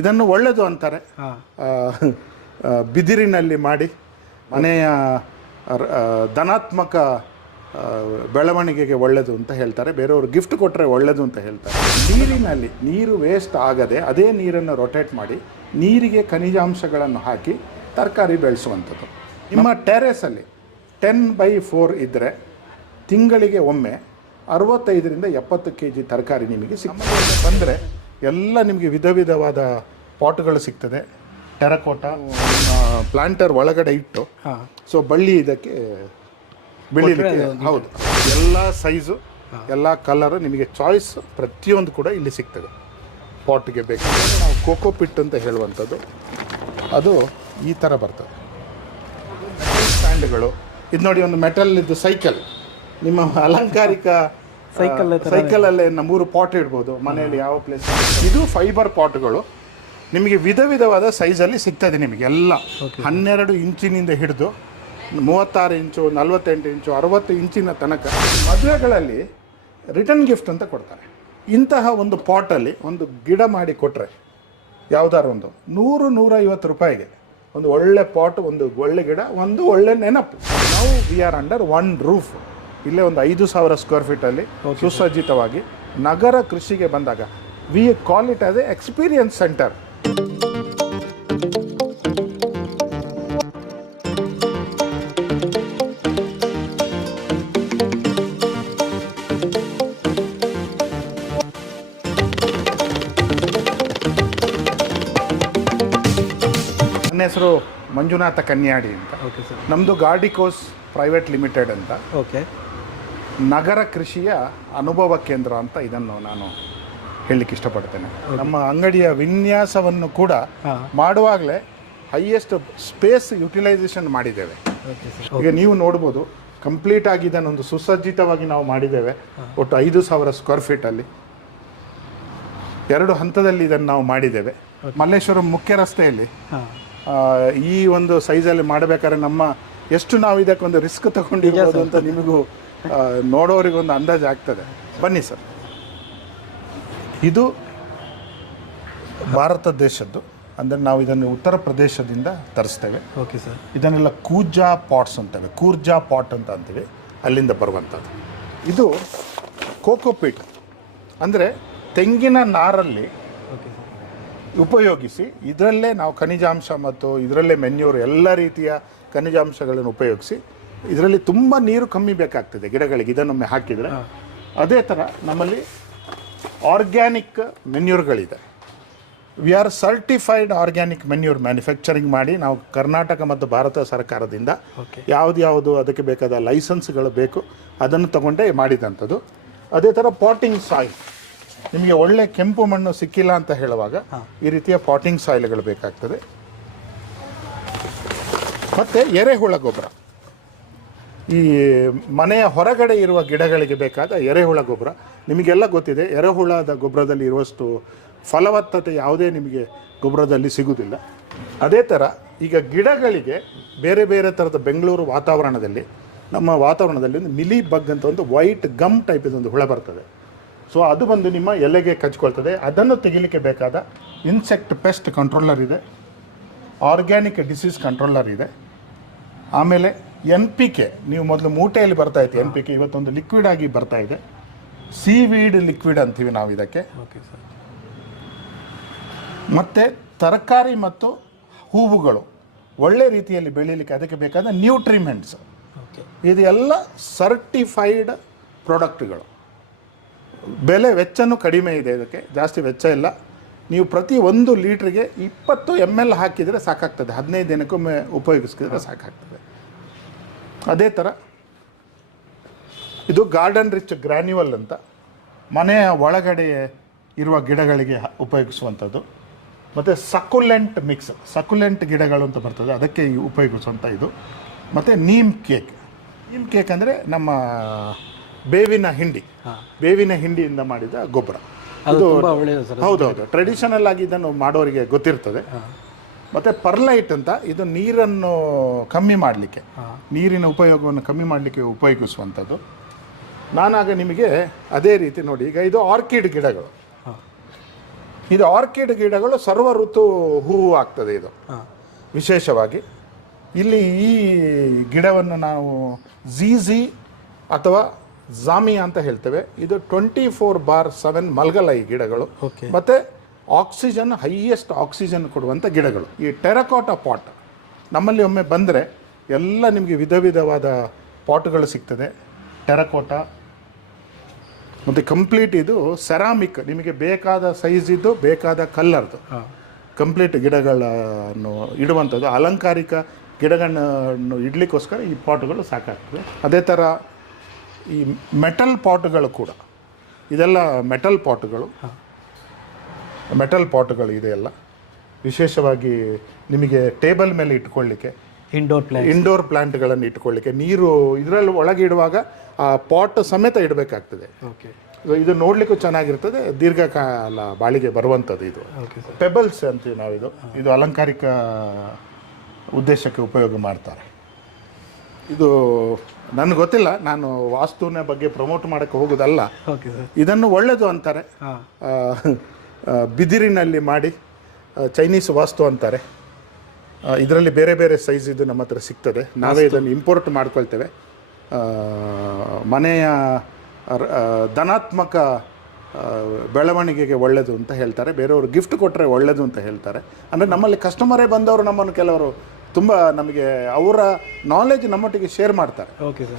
ಇದನ್ನು ಒಳ್ಳೆಯದು ಅಂತಾರೆ. ಬಿದಿರಿನಲ್ಲಿ ಮಾಡಿ ಮನೆಯ ಧನಾತ್ಮಕ ಬೆಳವಣಿಗೆಗೆ ಒಳ್ಳೆಯದು ಅಂತ ಹೇಳ್ತಾರೆ. ಬೇರೆಯವರು ಗಿಫ್ಟ್ ಕೊಟ್ಟರೆ ಒಳ್ಳೆಯದು ಅಂತ ಹೇಳ್ತಾರೆ. ನೀರಿನಲ್ಲಿ ನೀರು ವೇಸ್ಟ್ ಆಗದೆ ಅದೇ ನೀರನ್ನು ರೊಟೇಟ್ ಮಾಡಿ ನೀರಿಗೆ ಖನಿಜಾಂಶಗಳನ್ನು ಹಾಕಿ ತರಕಾರಿ ಬೆಳೆಸುವಂಥದ್ದು. ನಿಮ್ಮ ಟೆರೇಸಲ್ಲಿ 10x4 ಇದ್ದರೆ ತಿಂಗಳಿಗೆ ಒಮ್ಮೆ 65ರಿಂದ 70 kg ತರಕಾರಿ ನಿಮಗೆ ಸಿಗ್ತದೆ. ಬಂದರೆ ಎಲ್ಲ ನಿಮಗೆ ವಿಧ ವಿಧವಾದ ಪಾಟ್ಗಳು ಸಿಗ್ತದೆ. ಟೆರಕೋಟ ಪ್ಲಾಂಟರ್ ಒಳಗಡೆ ಇಟ್ಟು ಸೊ ಬಳ್ಳಿ ಇದಕ್ಕೆ ಬೆಳೀಲಿಕ್ಕೆ ಹೌದು, ಎಲ್ಲ ಸೈಜು ಎಲ್ಲ ಕಲರು ನಿಮಗೆ ಚಾಯ್ಸ್ ಪ್ರತಿಯೊಂದು ಕೂಡ ಇಲ್ಲಿ ಸಿಗ್ತದೆ. ಪಾಟ್ಗೆ ಬೇಕಾದ್ರೆ ನಾವು ಕೋಕೋ ಪಿಟ್ ಅಂತ ಹೇಳುವಂಥದ್ದು ಅದು ಈ ಥರ ಬರ್ತದೆ. ಸ್ಟ್ಯಾಂಡ್ಗಳು ಇದು ನೋಡಿ, ಒಂದು ಮೆಟಲ್ ಇದು ಸೈಕಲ್, ನಿಮ್ಮ ಅಲಂಕಾರಿಕ ಸೈಕಲಲ್ಲೇ 3 ಪಾಟ್ ಇಡ್ಬೋದು ಮನೆಯಲ್ಲಿ ಯಾವ ಪ್ಲೇಸ್. ಇದು ಫೈಬರ್ ಪಾಟ್ಗಳು ನಿಮಗೆ ವಿಧ ವಿಧವಾದ ಸೈಜಲ್ಲಿ ಸಿಗ್ತದೆ. ನಿಮಗೆ ಎಲ್ಲ 12 ಇಂಚಿನಿಂದ ಹಿಡಿದು 36 ಇಂಚು, 48 ಇಂಚು, 60 ಇಂಚಿನ ತನಕ ಮದುವೆಗಳಲ್ಲಿ ರಿಟರ್ನ್ ಗಿಫ್ಟ್ ಅಂತ ಕೊಡ್ತಾರೆ. ಇಂತಹ ಒಂದು ಪಾಟಲ್ಲಿ ಒಂದು ಗಿಡ ಮಾಡಿ ಕೊಟ್ಟರೆ ಯಾವುದಾದ್ರು ಒಂದು 100-150 ರೂಪಾಯಿಗೆ ಒಂದು ಒಳ್ಳೆ ಪಾಟ್, ಒಂದು ಒಳ್ಳೆ ಗಿಡ, ಒಂದು ಒಳ್ಳೆ ನೆನಪು. ನಾವು we are under one roof. ಇಲ್ಲೇ ಒಂದು 5,000 ಸ್ಕ್ವೇರ್ ಫೀಟಲ್ಲಿ ಸುಸಜ್ಜಿತವಾಗಿ ನಗರ ಕೃಷಿಗೆ ಬಂದಾಗ we call it as A experience centre. ನನ್ನ ಹೆಸರು ಮಂಜುನಾಥ ಕನ್ಯಾಡಿ ಅಂತ. Okay sir. ನಮ್ಮದು ಗಾರ್ಡಿಕೋಸ್ ಪ್ರೈವೇಟ್ ಲಿಮಿಟೆಡ್ ಅಂತ. ಓಕೆ. ನಗರ ಕೃಷಿಯ ಅನುಭವ ಕೇಂದ್ರ ಅಂತ ಇದನ್ನು ನಾನು ಹೇಳಲಿಕ್ಕೆ ಇಷ್ಟಪಡ್ತೇನೆ. ನಮ್ಮ ಅಂಗಡಿಯ ವಿನ್ಯಾಸವನ್ನು ಕೂಡ ಮಾಡುವಾಗಲೇ ಹೈಯೆಸ್ಟ್ ಸ್ಪೇಸ್ ಯುಟಿಲೈಸೇಷನ್ ಮಾಡಿದ್ದೇವೆ. ಈಗ ನೀವು ನೋಡ್ಬೋದು, ಕಂಪ್ಲೀಟ್ ಆಗಿ ಇದನ್ನೊಂದು ಸುಸಜ್ಜಿತವಾಗಿ ನಾವು ಮಾಡಿದ್ದೇವೆ. ಒಟ್ಟು 5,000 ಸ್ಕ್ವೇರ್ ಫೀಟಲ್ಲಿ 2 ಹಂತದಲ್ಲಿ ಇದನ್ನು ನಾವು ಮಾಡಿದ್ದೇವೆ. ಮಲ್ಲೇಶ್ವರಂ ಮುಖ್ಯ ರಸ್ತೆಯಲ್ಲಿ ಈ ಒಂದು ಸೈಜಲ್ಲಿ ಮಾಡಬೇಕಾದ್ರೆ ನಮ್ಮ ಎಷ್ಟು ನಾವು ಇದಕ್ಕೊಂದು ರಿಸ್ಕ್ ತಗೊಂಡಿರ್ಬೋದು ಅಂತ ನಿಮಗೂ ನೋಡೋರಿಗೊಂದು ಅಂದಾಜು ಆಗ್ತದೆ. ಬನ್ನಿ ಸರ್. ಇದು ಭಾರತ ದೇಶದ್ದು, ಅಂದರೆ ನಾವು ಇದನ್ನು ಉತ್ತರ ಪ್ರದೇಶದಿಂದ ತರಿಸ್ತೇವೆ. Okay sir. ಇದನ್ನೆಲ್ಲ ಕೂರ್ಜಾ ಪಾಟ್ಸ್ ಅಂತೇವೆ, ಕೂರ್ಜಾ ಪಾಟ್ ಅಂತ ಅಂತೀವಿ, ಅಲ್ಲಿಂದ ಬರುವಂಥದ್ದು. ಇದು ಕೋಕೋಪೀಟ್ ಅಂದರೆ ತೆಂಗಿನ ನಾರಲ್ಲಿ ಉಪಯೋಗಿಸಿ ಇದರಲ್ಲೇ ನಾವು ಖನಿಜಾಂಶ ಮತ್ತು ಇದರಲ್ಲೇ ಮೆನ್ಯೂರ್ ಎಲ್ಲ ರೀತಿಯ ಖನಿಜಾಂಶಗಳನ್ನು ಉಪಯೋಗಿಸಿ ಇದರಲ್ಲಿ ತುಂಬ ನೀರು ಕಮ್ಮಿ ಬೇಕಾಗ್ತದೆ ಗಿಡಗಳಿಗೆ ಇದನ್ನೊಮ್ಮೆ ಹಾಕಿದರೆ. ಅದೇ ಥರ ನಮ್ಮಲ್ಲಿ ಆರ್ಗ್ಯಾನಿಕ್ ಮೆನ್ಯೂರ್ಗಳಿದೆ. We are certified organic manure manufacturing ಮಾಡಿ ನಾವು ಕರ್ನಾಟಕ ಮತ್ತು ಭಾರತ ಸರ್ಕಾರದಿಂದ ಯಾವುದು ಅದಕ್ಕೆ ಬೇಕಾದ ಲೈಸೆನ್ಸ್ಗಳು ಬೇಕು ಅದನ್ನು ತಗೊಂಡೇ ಮಾಡಿದಂಥದ್ದು. ಅದೇ ಥರ ಪಾಟಿಂಗ್ ಸಾಯಿಲ್, ನಿಮಗೆ ಒಳ್ಳೆ ಕೆಂಪು ಮಣ್ಣು ಸಿಕ್ಕಿಲ್ಲ ಅಂತ ಹೇಳುವಾಗ ಈ ರೀತಿಯ ಪಾಟಿಂಗ್ ಸಾಯಿಲ್ಗಳು ಬೇಕಾಗ್ತದೆ. ಮತ್ತು ಎರೆಹುಳ ಗೊಬ್ಬರ, ಈ ಮನೆಯ ಹೊರಗಡೆ ಇರುವ ಗಿಡಗಳಿಗೆ ಬೇಕಾದ ಎರೆಹುಳ ಗೊಬ್ಬರ. ನಿಮಗೆಲ್ಲ ಗೊತ್ತಿದೆ, ಎರೆಹುಳದ ಗೊಬ್ಬರದಲ್ಲಿ ಇರುವಷ್ಟು ಫಲವತ್ತತೆ ಯಾವುದೇ ನಿಮಗೆ ಗೊಬ್ಬರದಲ್ಲಿ ಸಿಗುವುದಿಲ್ಲ. ಅದೇ ಥರ ಈಗ ಗಿಡಗಳಿಗೆ ಬೇರೆ ಬೇರೆ ಥರದ ಬೆಂಗಳೂರು ವಾತಾವರಣದಲ್ಲಿ, ನಮ್ಮ ವಾತಾವರಣದಲ್ಲಿ ಒಂದು ಮಿಲಿ ಬಗ್ ಅಂತ ಒಂದು ವೈಟ್ ಗಮ್ ಟೈಪ್ ಇದೊಂದು ಹುಳ ಬರ್ತದೆ. ಸೊ ಅದು ಬಂದು ನಿಮ್ಮ ಎಲೆಗೆ ಕಚ್ಕೊಳ್ತದೆ. ಅದನ್ನು ತೆಗಿಲಿಕ್ಕೆ ಬೇಕಾದ ಇನ್ಸೆಕ್ಟ್ ಪೆಸ್ಟ್ ಕಂಟ್ರೋಲರ್ ಇದೆ, ಆರ್ಗ್ಯಾನಿಕ್ ಡಿಸೀಸ್ ಕಂಟ್ರೋಲರ್ ಇದೆ. ಆಮೇಲೆ NPK, ನೀವು ಮೊದಲು ಮೂಟೆಯಲ್ಲಿ ಬರ್ತಾಯಿತ್ತು NPK, ಇವತ್ತೊಂದು ಲಿಕ್ವಿಡ್ ಆಗಿ ಬರ್ತಾ ಇದೆ. ಸೀವೀಡ್ ಲಿಕ್ವಿಡ್ ಅಂತೀವಿ ನಾವು ಇದಕ್ಕೆ. Okay sir. ಮತ್ತು ತರಕಾರಿ ಮತ್ತು ಹೂವುಗಳು ಒಳ್ಳೆ ರೀತಿಯಲ್ಲಿ ಬೆಳೀಲಿಕ್ಕೆ ಅದಕ್ಕೆ ಬೇಕಾದ ನ್ಯೂಟ್ರಿಮೆಂಟ್ಸ್, ಇದು ಎಲ್ಲ ಸರ್ಟಿಫೈಡ್ ಪ್ರಾಡಕ್ಟ್ಗಳು. ಬೆಲೆ ವೆಚ್ಚನೂ ಕಡಿಮೆ ಇದೆ, ಇದಕ್ಕೆ ಜಾಸ್ತಿ ವೆಚ್ಚ ಇಲ್ಲ. ನೀವು ಪ್ರತಿ 1 ಲೀಟ್ರಿಗೆ 20 ml ಹಾಕಿದರೆ ಸಾಕಾಗ್ತದೆ, 15 ದಿನಕ್ಕೊಮ್ಮೆ ಉಪಯೋಗಿಸಿದ್ರೆ ಸಾಕಾಗ್ತದೆ. ಅದೇ ಥರ ಇದು ಗಾರ್ಡನ್ ರಿಚ್ ಗ್ರ್ಯಾನ್ಯುವಲ್ ಅಂತ ಮನೆಯ ಒಳಗಡೆ ಇರುವ ಗಿಡಗಳಿಗೆ ಉಪಯೋಗಿಸುವಂಥದ್ದು. ಮತ್ತು ಸಕ್ಯುಲೆಂಟ್ ಮಿಕ್ಸ್, ಸಕ್ಯುಲೆಂಟ್ ಗಿಡಗಳು ಅಂತ ಬರ್ತದೆ, ಅದಕ್ಕೆ ಉಪಯೋಗಿಸುವಂಥ ಇದು. ಮತ್ತು ನೀಮ್ ಕೇಕ್ ಅಂದರೆ ನಮ್ಮ ಬೇವಿನ ಹಿಂಡಿಯಿಂದ ಮಾಡಿದ ಗೊಬ್ಬರ. ಅದು ಹೌದೌದು, ಟ್ರೆಡಿಷನಲ್ ಆಗಿ ಇದನ್ನು ಮಾಡೋರಿಗೆ ಗೊತ್ತಿರ್ತದೆ. ಮತ್ತು ಪರ್ಲೈಟ್ ಅಂತ, ಇದು ನೀರನ್ನು ಕಮ್ಮಿ ಮಾಡಲಿಕ್ಕೆ, ನೀರಿನ ಉಪಯೋಗವನ್ನು ಕಮ್ಮಿ ಮಾಡಲಿಕ್ಕೆ ಉಪಯೋಗಿಸುವಂಥದ್ದು. ನಾನಾಗ ನಿಮಗೆ ಅದೇ ರೀತಿ ನೋಡಿ, ಈಗ ಇದು ಆರ್ಕಿಡ್ ಗಿಡಗಳು. ಇದು ಆರ್ಕಿಡ್ ಗಿಡಗಳು ಸರ್ವ ಋತು ಹೂವು ಆಗ್ತದೆ. ಇದು ವಿಶೇಷವಾಗಿ ಇಲ್ಲಿ ಈ ಗಿಡವನ್ನು ನಾವು ಝೀಝಿ ಅಥವಾ ಜಾಮಿಯಾ ಅಂತ ಹೇಳ್ತೇವೆ. ಇದು 24/7 ಮಲ್ಗಲ್ಲ ಈ ಗಿಡಗಳು. ಮತ್ತು ಆಕ್ಸಿಜನ್, ಹೈಯೆಸ್ಟ್ ಆಕ್ಸಿಜನ್ ಕೊಡುವಂಥ ಗಿಡಗಳು. ಈ ಟೆರಕೋಟಾ ಪಾಟ್ ನಮ್ಮಲ್ಲಿ ಒಮ್ಮೆ ಬಂದರೆ ಎಲ್ಲ ನಿಮಗೆ ವಿಧ ವಿಧವಾದ ಪಾಟ್ಗಳು ಸಿಗ್ತದೆ. ಟೆರಕೋಟಾ ಮತ್ತು ಕಂಪ್ಲೀಟ್ ಇದು ಸೆರಾಮಿಕ್, ನಿಮಗೆ ಬೇಕಾದ ಸೈಜಿದ್ದು ಬೇಕಾದ ಕಲ್ಲರ್ದು ಕಂಪ್ಲೀಟ್ ಗಿಡಗಳನ್ನು ಇಡುವಂಥದ್ದು. ಅಲಂಕಾರಿಕ ಗಿಡಗಳನ್ನು ಇಡಲಿಕ್ಕೋಸ್ಕರ ಈ ಪಾಟ್ಗಳು ಸಾಕಾಗ್ತದೆ. ಅದೇ ಥರ ಈ ಮೆಟಲ್ ಪಾಟ್ಗಳು ಕೂಡ, ಇದೆಲ್ಲ ಮೆಟಲ್ ಪಾಟ್ಗಳು ಇದೆಲ್ಲ ವಿಶೇಷವಾಗಿ ನಿಮಗೆ ಟೇಬಲ್ ಮೇಲೆ ಇಟ್ಕೊಳ್ಳಿಕ್ಕೆ, ಇಂಡೋರ್ ಪ್ಲಾಂಟ್ಗಳನ್ನು ಇಟ್ಕೊಳ್ಳಿಕ್ಕೆ, ನೀರು ಇದರಲ್ಲಿ ಒಳಗೆ ಇಡುವಾಗ ಆ ಪಾಟ್ ಸಮೇತ ಇಡಬೇಕಾಗ್ತದೆ. ಇದು ನೋಡಲಿಕ್ಕೂ ಚೆನ್ನಾಗಿರ್ತದೆ, ದೀರ್ಘಕಾಲ ಬಾಳಿಗೆ ಬರುವಂಥದ್ದು. ಇದು ಪೆಬಲ್ಸ್ ಅಂತೀವಿ ನಾವು. ಇದು ಅಲಂಕಾರಿಕ ಉದ್ದೇಶಕ್ಕೆ ಉಪಯೋಗ ಮಾಡ್ತಾರೆ. ಇದು ನನಗೆ ಗೊತ್ತಿಲ್ಲ, ನಾನು ವಾಸ್ತುವಿನ ಬಗ್ಗೆ ಪ್ರಮೋಟ್ ಮಾಡೋಕ್ಕೆ ಹೋಗೋದಲ್ಲ. ಇದನ್ನು ಒಳ್ಳೆಯದು ಅಂತಾರೆ, ಬಿದಿರಿನಲ್ಲಿ ಮಾಡಿ ಚೈನೀಸ್ ವಾಸ್ತು ಅಂತಾರೆ. ಇದರಲ್ಲಿ ಬೇರೆ ಬೇರೆ ಸೈಜ್ ಇದು ನಮ್ಮ ಹತ್ರ ಸಿಗ್ತದೆ. ನಾವೇ ಇದನ್ನು ಇಂಪೋರ್ಟ್ ಮಾಡ್ಕೊಳ್ತೇವೆ. ಮನೆಯ ಧನಾತ್ಮಕ ಬೆಳವಣಿಗೆಗೆ ಒಳ್ಳೆಯದು ಅಂತ ಹೇಳ್ತಾರೆ. ಬೇರೆಯವರು ಗಿಫ್ಟ್ ಕೊಟ್ಟರೆ ಒಳ್ಳೆಯದು ಅಂತ ಹೇಳ್ತಾರೆ. ಅಂದರೆ ನಮ್ಮಲ್ಲಿ ಕಸ್ಟಮರೇ ಬಂದವರು ನಮ್ಮನ್ನು ಕೆಲವರು ತುಂಬ ನಮಗೆ ಅವರ ನಾಲೆಜ್ ನಮ್ಮೊಟ್ಟಿಗೆ ಶೇರ್ ಮಾಡ್ತಾರೆ.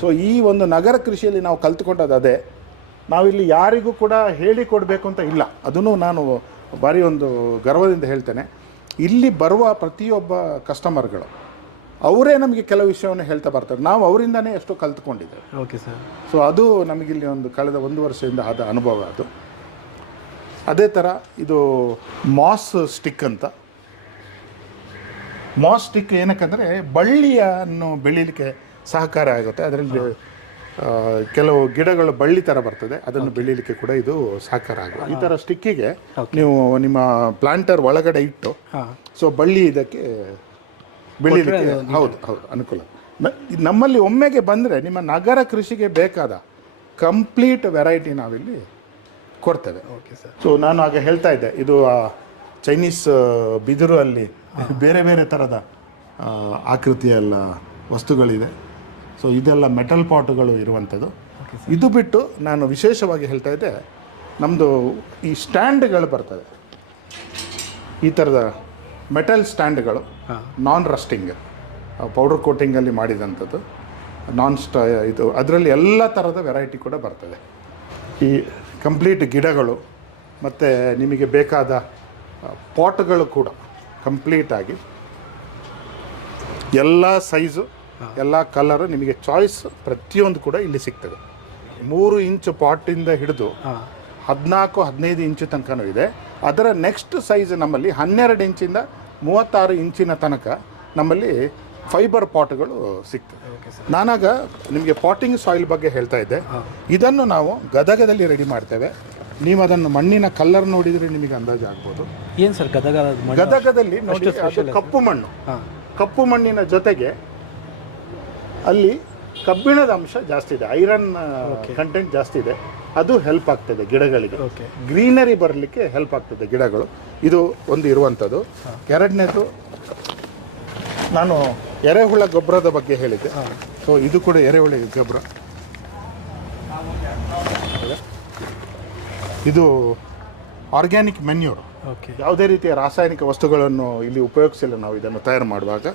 ಸೊ ಈ ಒಂದು ನಗರ ಕೃಷಿಯಲ್ಲಿ ನಾವು ಕಲ್ತ್ಕೊಂಡದ್ದು ಅದೇ. ನಾವಿಲ್ಲಿ ಯಾರಿಗೂ ಕೂಡ ಹೇಳಿಕೊಡಬೇಕು ಅಂತ ಇಲ್ಲ. ಅದನ್ನು ನಾನು ಭಾರಿ ಒಂದು ಗರ್ವದಿಂದ ಹೇಳ್ತೇನೆ. ಇಲ್ಲಿ ಬರುವ ಪ್ರತಿಯೊಬ್ಬ ಕಸ್ಟಮರ್ಗಳು ಅವರೇ ನಮಗೆ ಕೆಲವು ವಿಷಯವನ್ನು ಹೇಳ್ತಾ ಬರ್ತಾರೆ. ನಾವು ಅವರಿಂದನೇ ಎಷ್ಟೋ ಕಲ್ತ್ಕೊಂಡಿದ್ದೇವೆ. ಸೊ ಅದು ನಮಗಿಲ್ಲಿ ಒಂದು ಕಳೆದ 1 ವರ್ಷದಿಂದ ಆದ ಅನುಭವ ಅದು. ಅದೇ ಥರ ಇದು ಮಾಸ್ ಸ್ಟಿಕ್ ಅಂತ. ಮಾಸ್ ಸ್ಟಿಕ್ ಏನಕ್ಕಂದರೆ ಬಳ್ಳಿಯನ್ನು ಬೆಳೀಲಿಕ್ಕೆ ಸಹಕಾರ ಆಗುತ್ತೆ. ಅದರಲ್ಲಿ ಕೆಲವು ಗಿಡಗಳು ಬಳ್ಳಿ ಥರ ಬರ್ತದೆ, ಅದನ್ನು ಬೆಳೀಲಿಕ್ಕೆ ಕೂಡ ಇದು ಸಹಕಾರ ಆಗುತ್ತೆ. ಈ ಥರ ಸ್ಟಿಕ್ಕಿಗೆ ನೀವು ನಿಮ್ಮ ಪ್ಲಾಂಟರ್ ಒಳಗಡೆ ಇಟ್ಟು ಸೊ ಬಳ್ಳಿ ಇದಕ್ಕೆ ಬೆಳೀಲಿಕ್ಕೆ ಹೌದು ಅನುಕೂಲ. ನಮ್ಮಲ್ಲಿ ಒಮ್ಮೆಗೆ ಬಂದರೆ ನಿಮ್ಮ ನಗರ ಕೃಷಿಗೆ ಬೇಕಾದ ಕಂಪ್ಲೀಟ್ ವೆರೈಟಿ ನಾವಿಲ್ಲಿ ಕೊಡ್ತೇವೆ. ಸೊ ನಾನು ಆಗ ಹೇಳ್ತಾ ಇದ್ದೆ, ಇದು ಚೈನೀಸ್ ಬಿದಿರು ಅಲ್ಲಿ ಬೇರೆ ಬೇರೆ ಥರದ ಆಕೃತಿಯೆಲ್ಲ ವಸ್ತುಗಳಿದೆ. ಸೊ ಇದೆಲ್ಲ ಮೆಟಲ್ ಪಾಟುಗಳು ಇರುವಂಥದ್ದು. ಇದು ಬಿಟ್ಟು ನಾನು ವಿಶೇಷವಾಗಿ ಹೇಳ್ತಾ ಇದ್ದೆ, ನಮ್ಮದು ಈ ಸ್ಟ್ಯಾಂಡ್ಗಳು ಬರ್ತದೆ, ಈ ಥರದ ಮೆಟಲ್ ಸ್ಟ್ಯಾಂಡ್ಗಳು, ನಾನ್ ರಸ್ಟಿಂಗ್ ಪೌಡರ್ ಕೋಟಿಂಗಲ್ಲಿ ಮಾಡಿದಂಥದ್ದು, ಇದು ಅದರಲ್ಲಿ ಎಲ್ಲ ಥರದ ವೆರೈಟಿ ಕೂಡ ಬರ್ತದೆ. ಈ ಕಂಪ್ಲೀಟ್ ಗಿಡಗಳು ಮತ್ತು ನಿಮಗೆ ಬೇಕಾದ ಪಾಟ್ಗಳು ಕೂಡ ಕಂಪ್ಲೀಟಾಗಿ ಎಲ್ಲ ಸೈಜು ಎಲ್ಲ ಕಲರು ನಿಮಗೆ ಚಾಯ್ಸ್ ಪ್ರತಿಯೊಂದು ಕೂಡ ಇಲ್ಲಿ ಸಿಗ್ತದೆ. 3 ಇಂಚು ಪಾಟಿಂದ ಹಿಡಿದು 14-15 ಇಂಚು ತನಕನೂ ಇದೆ. ಅದರ ನೆಕ್ಸ್ಟ್ ಸೈಜ್ ನಮ್ಮಲ್ಲಿ 12 ಇಂಚಿಂದ 36 ಇಂಚಿನ ತನಕ ನಮ್ಮಲ್ಲಿ ಫೈಬರ್ ಪಾಟ್ಗಳು ಸಿಗ್ತದೆ. ನಾನಾಗ ನಿಮಗೆ ಪಾಟಿಂಗ್ ಸಾಯಿಲ್ ಬಗ್ಗೆ ಹೇಳ್ತಾ ಇದ್ದೆ. ಇದನ್ನು ನಾವು ಗದಗದಲ್ಲಿ ರೆಡಿ ಮಾಡ್ತೇವೆ. ನೀವು ಅದನ್ನು ಮಣ್ಣಿನ ಕಲ್ಲರ್ ನೋಡಿದರೆ ನಿಮಗೆ ಅಂದಾಜು ಆಗ್ಬೋದು. ಏನು ಸರ್ ಗದಗದಲ್ಲಿ ನೋಡಿ, ಅದು ಕಪ್ಪು ಮಣ್ಣು. ಕಪ್ಪು ಮಣ್ಣಿನ ಜೊತೆಗೆ ಅಲ್ಲಿ ಕಬ್ಬಿಣದ ಅಂಶ ಜಾಸ್ತಿ ಇದೆ, ಐರನ್ ಕಂಟೆಂಟ್ ಜಾಸ್ತಿ ಇದೆ. ಅದು ಹೆಲ್ಪ್ ಆಗ್ತದೆ ಗಿಡಗಳಿಗೆ, ಗ್ರೀನರಿ ಬರಲಿಕ್ಕೆ ಹೆಲ್ಪ್ ಆಗ್ತದೆ ಗಿಡಗಳು. ಇದು ಒಂದು ಇರುವಂಥದ್ದು. ಎರಡನೇದು ನಾನು ಎರೆಹುಳ ಗೊಬ್ಬರದ ಬಗ್ಗೆ ಹೇಳಿದ್ದೆ. ಸೊ ಇದು ಕೂಡ ಎರೆಹುಳ ಗೊಬ್ಬರ. ಇದು ಆರ್ಗ್ಯಾನಿಕ್ ಮೆನ್ಯೂರ್. ಯಾವುದೇ ರೀತಿಯ ರಾಸಾಯನಿಕ ವಸ್ತುಗಳನ್ನು ಇಲ್ಲಿ ಉಪಯೋಗಿಸಿಲ್ಲ ನಾವು ಇದನ್ನು ತಯಾರು ಮಾಡುವಾಗ.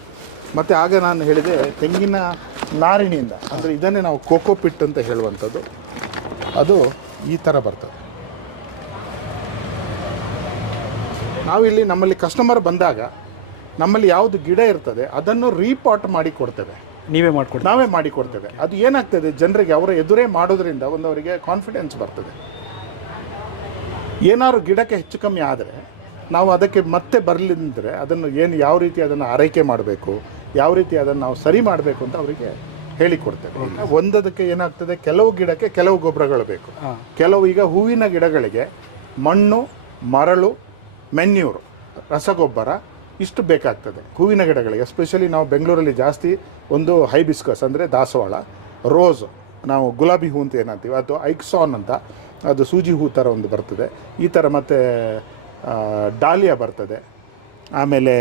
ಮತ್ತು ಆಗ ನಾನು ಹೇಳಿದೆ, ತೆಂಗಿನ ನಾರಿನಿಂದ, ಅಂದರೆ ಇದನ್ನೇ ನಾವು ಕೋಕೋಪಿಟ್ ಅಂತ ಹೇಳುವಂಥದ್ದು. ಅದು ಈ ಥರ ಬರ್ತದೆ. ನಾವಿಲ್ಲಿ ನಮ್ಮಲ್ಲಿ ಕಸ್ಟಮರ್ ಬಂದಾಗ ನಮ್ಮಲ್ಲಿ ಯಾವುದು ಗಿಡ ಇರ್ತದೆ ಅದನ್ನು ರೀಪಾಟ್ ಮಾಡಿ ಕೊಡ್ತೇವೆ. ನಾವೇ ಮಾಡಿ ಕೊಡ್ತೇವೆ. ಅದು ಏನಾಗ್ತದೆ, ಜನರಿಗೆ ಅವರ ಎದುರೇ ಮಾಡೋದ್ರಿಂದ ಅವರಿಗೆ ಕಾನ್ಫಿಡೆನ್ಸ್ ಬರ್ತದೆ. ಏನಾದ್ರು ಗಿಡಕ್ಕೆ ಹೆಚ್ಚು ಕಮ್ಮಿ ಆದರೆ ನಾವು ಅದಕ್ಕೆ ಮತ್ತೆ ಬರಲಿಂದರೆ ಅದನ್ನು ಯಾವ ರೀತಿ ಅದನ್ನು ಆರೈಕೆ ಮಾಡಬೇಕು, ಯಾವ ರೀತಿ ಅದನ್ನು ನಾವು ಸರಿ ಮಾಡಬೇಕು ಅಂತ ಅವರಿಗೆ ಹೇಳಿಕೊಡ್ತೇವೆ. ಒಂದದಕ್ಕೆ ಏನಾಗ್ತದೆ, ಕೆಲವು ಗಿಡಕ್ಕೆ ಕೆಲವು ಗೊಬ್ಬರಗಳು ಬೇಕು. ಕೆಲವು ಈಗ ಹೂವಿನ ಗಿಡಗಳಿಗೆ ಮಣ್ಣು, ಮರಳು, ಮೆನ್ಯೂರು, ರಸಗೊಬ್ಬರ ಇಷ್ಟು ಬೇಕಾಗ್ತದೆ. ಹೂವಿನ ಗಿಡಗಳಿಗೆ ಎಸ್ಪೆಷಲಿ ನಾವು ಬೆಂಗಳೂರಲ್ಲಿ ಜಾಸ್ತಿ ಒಂದು ಹೈಬಿಸ್ಕಸ್ ಅಂದರೆ ದಾಸವಾಳ, ರೋಸ್, ನಾವು ಗುಲಾಬಿ ಹೂ ಅಂತ ಏನಂತೀವಿ, ಅದು ಐಕ್ಸಾನ್ ಅಂತ, ಅದು ಸೂಜಿ ಹೂ ಥರ ಒಂದು ಬರ್ತದೆ. ಈ ಥರ ಮತ್ತು ಡಾಲಿಯಾ ಬರ್ತದೆ, ಆಮೇಲೆ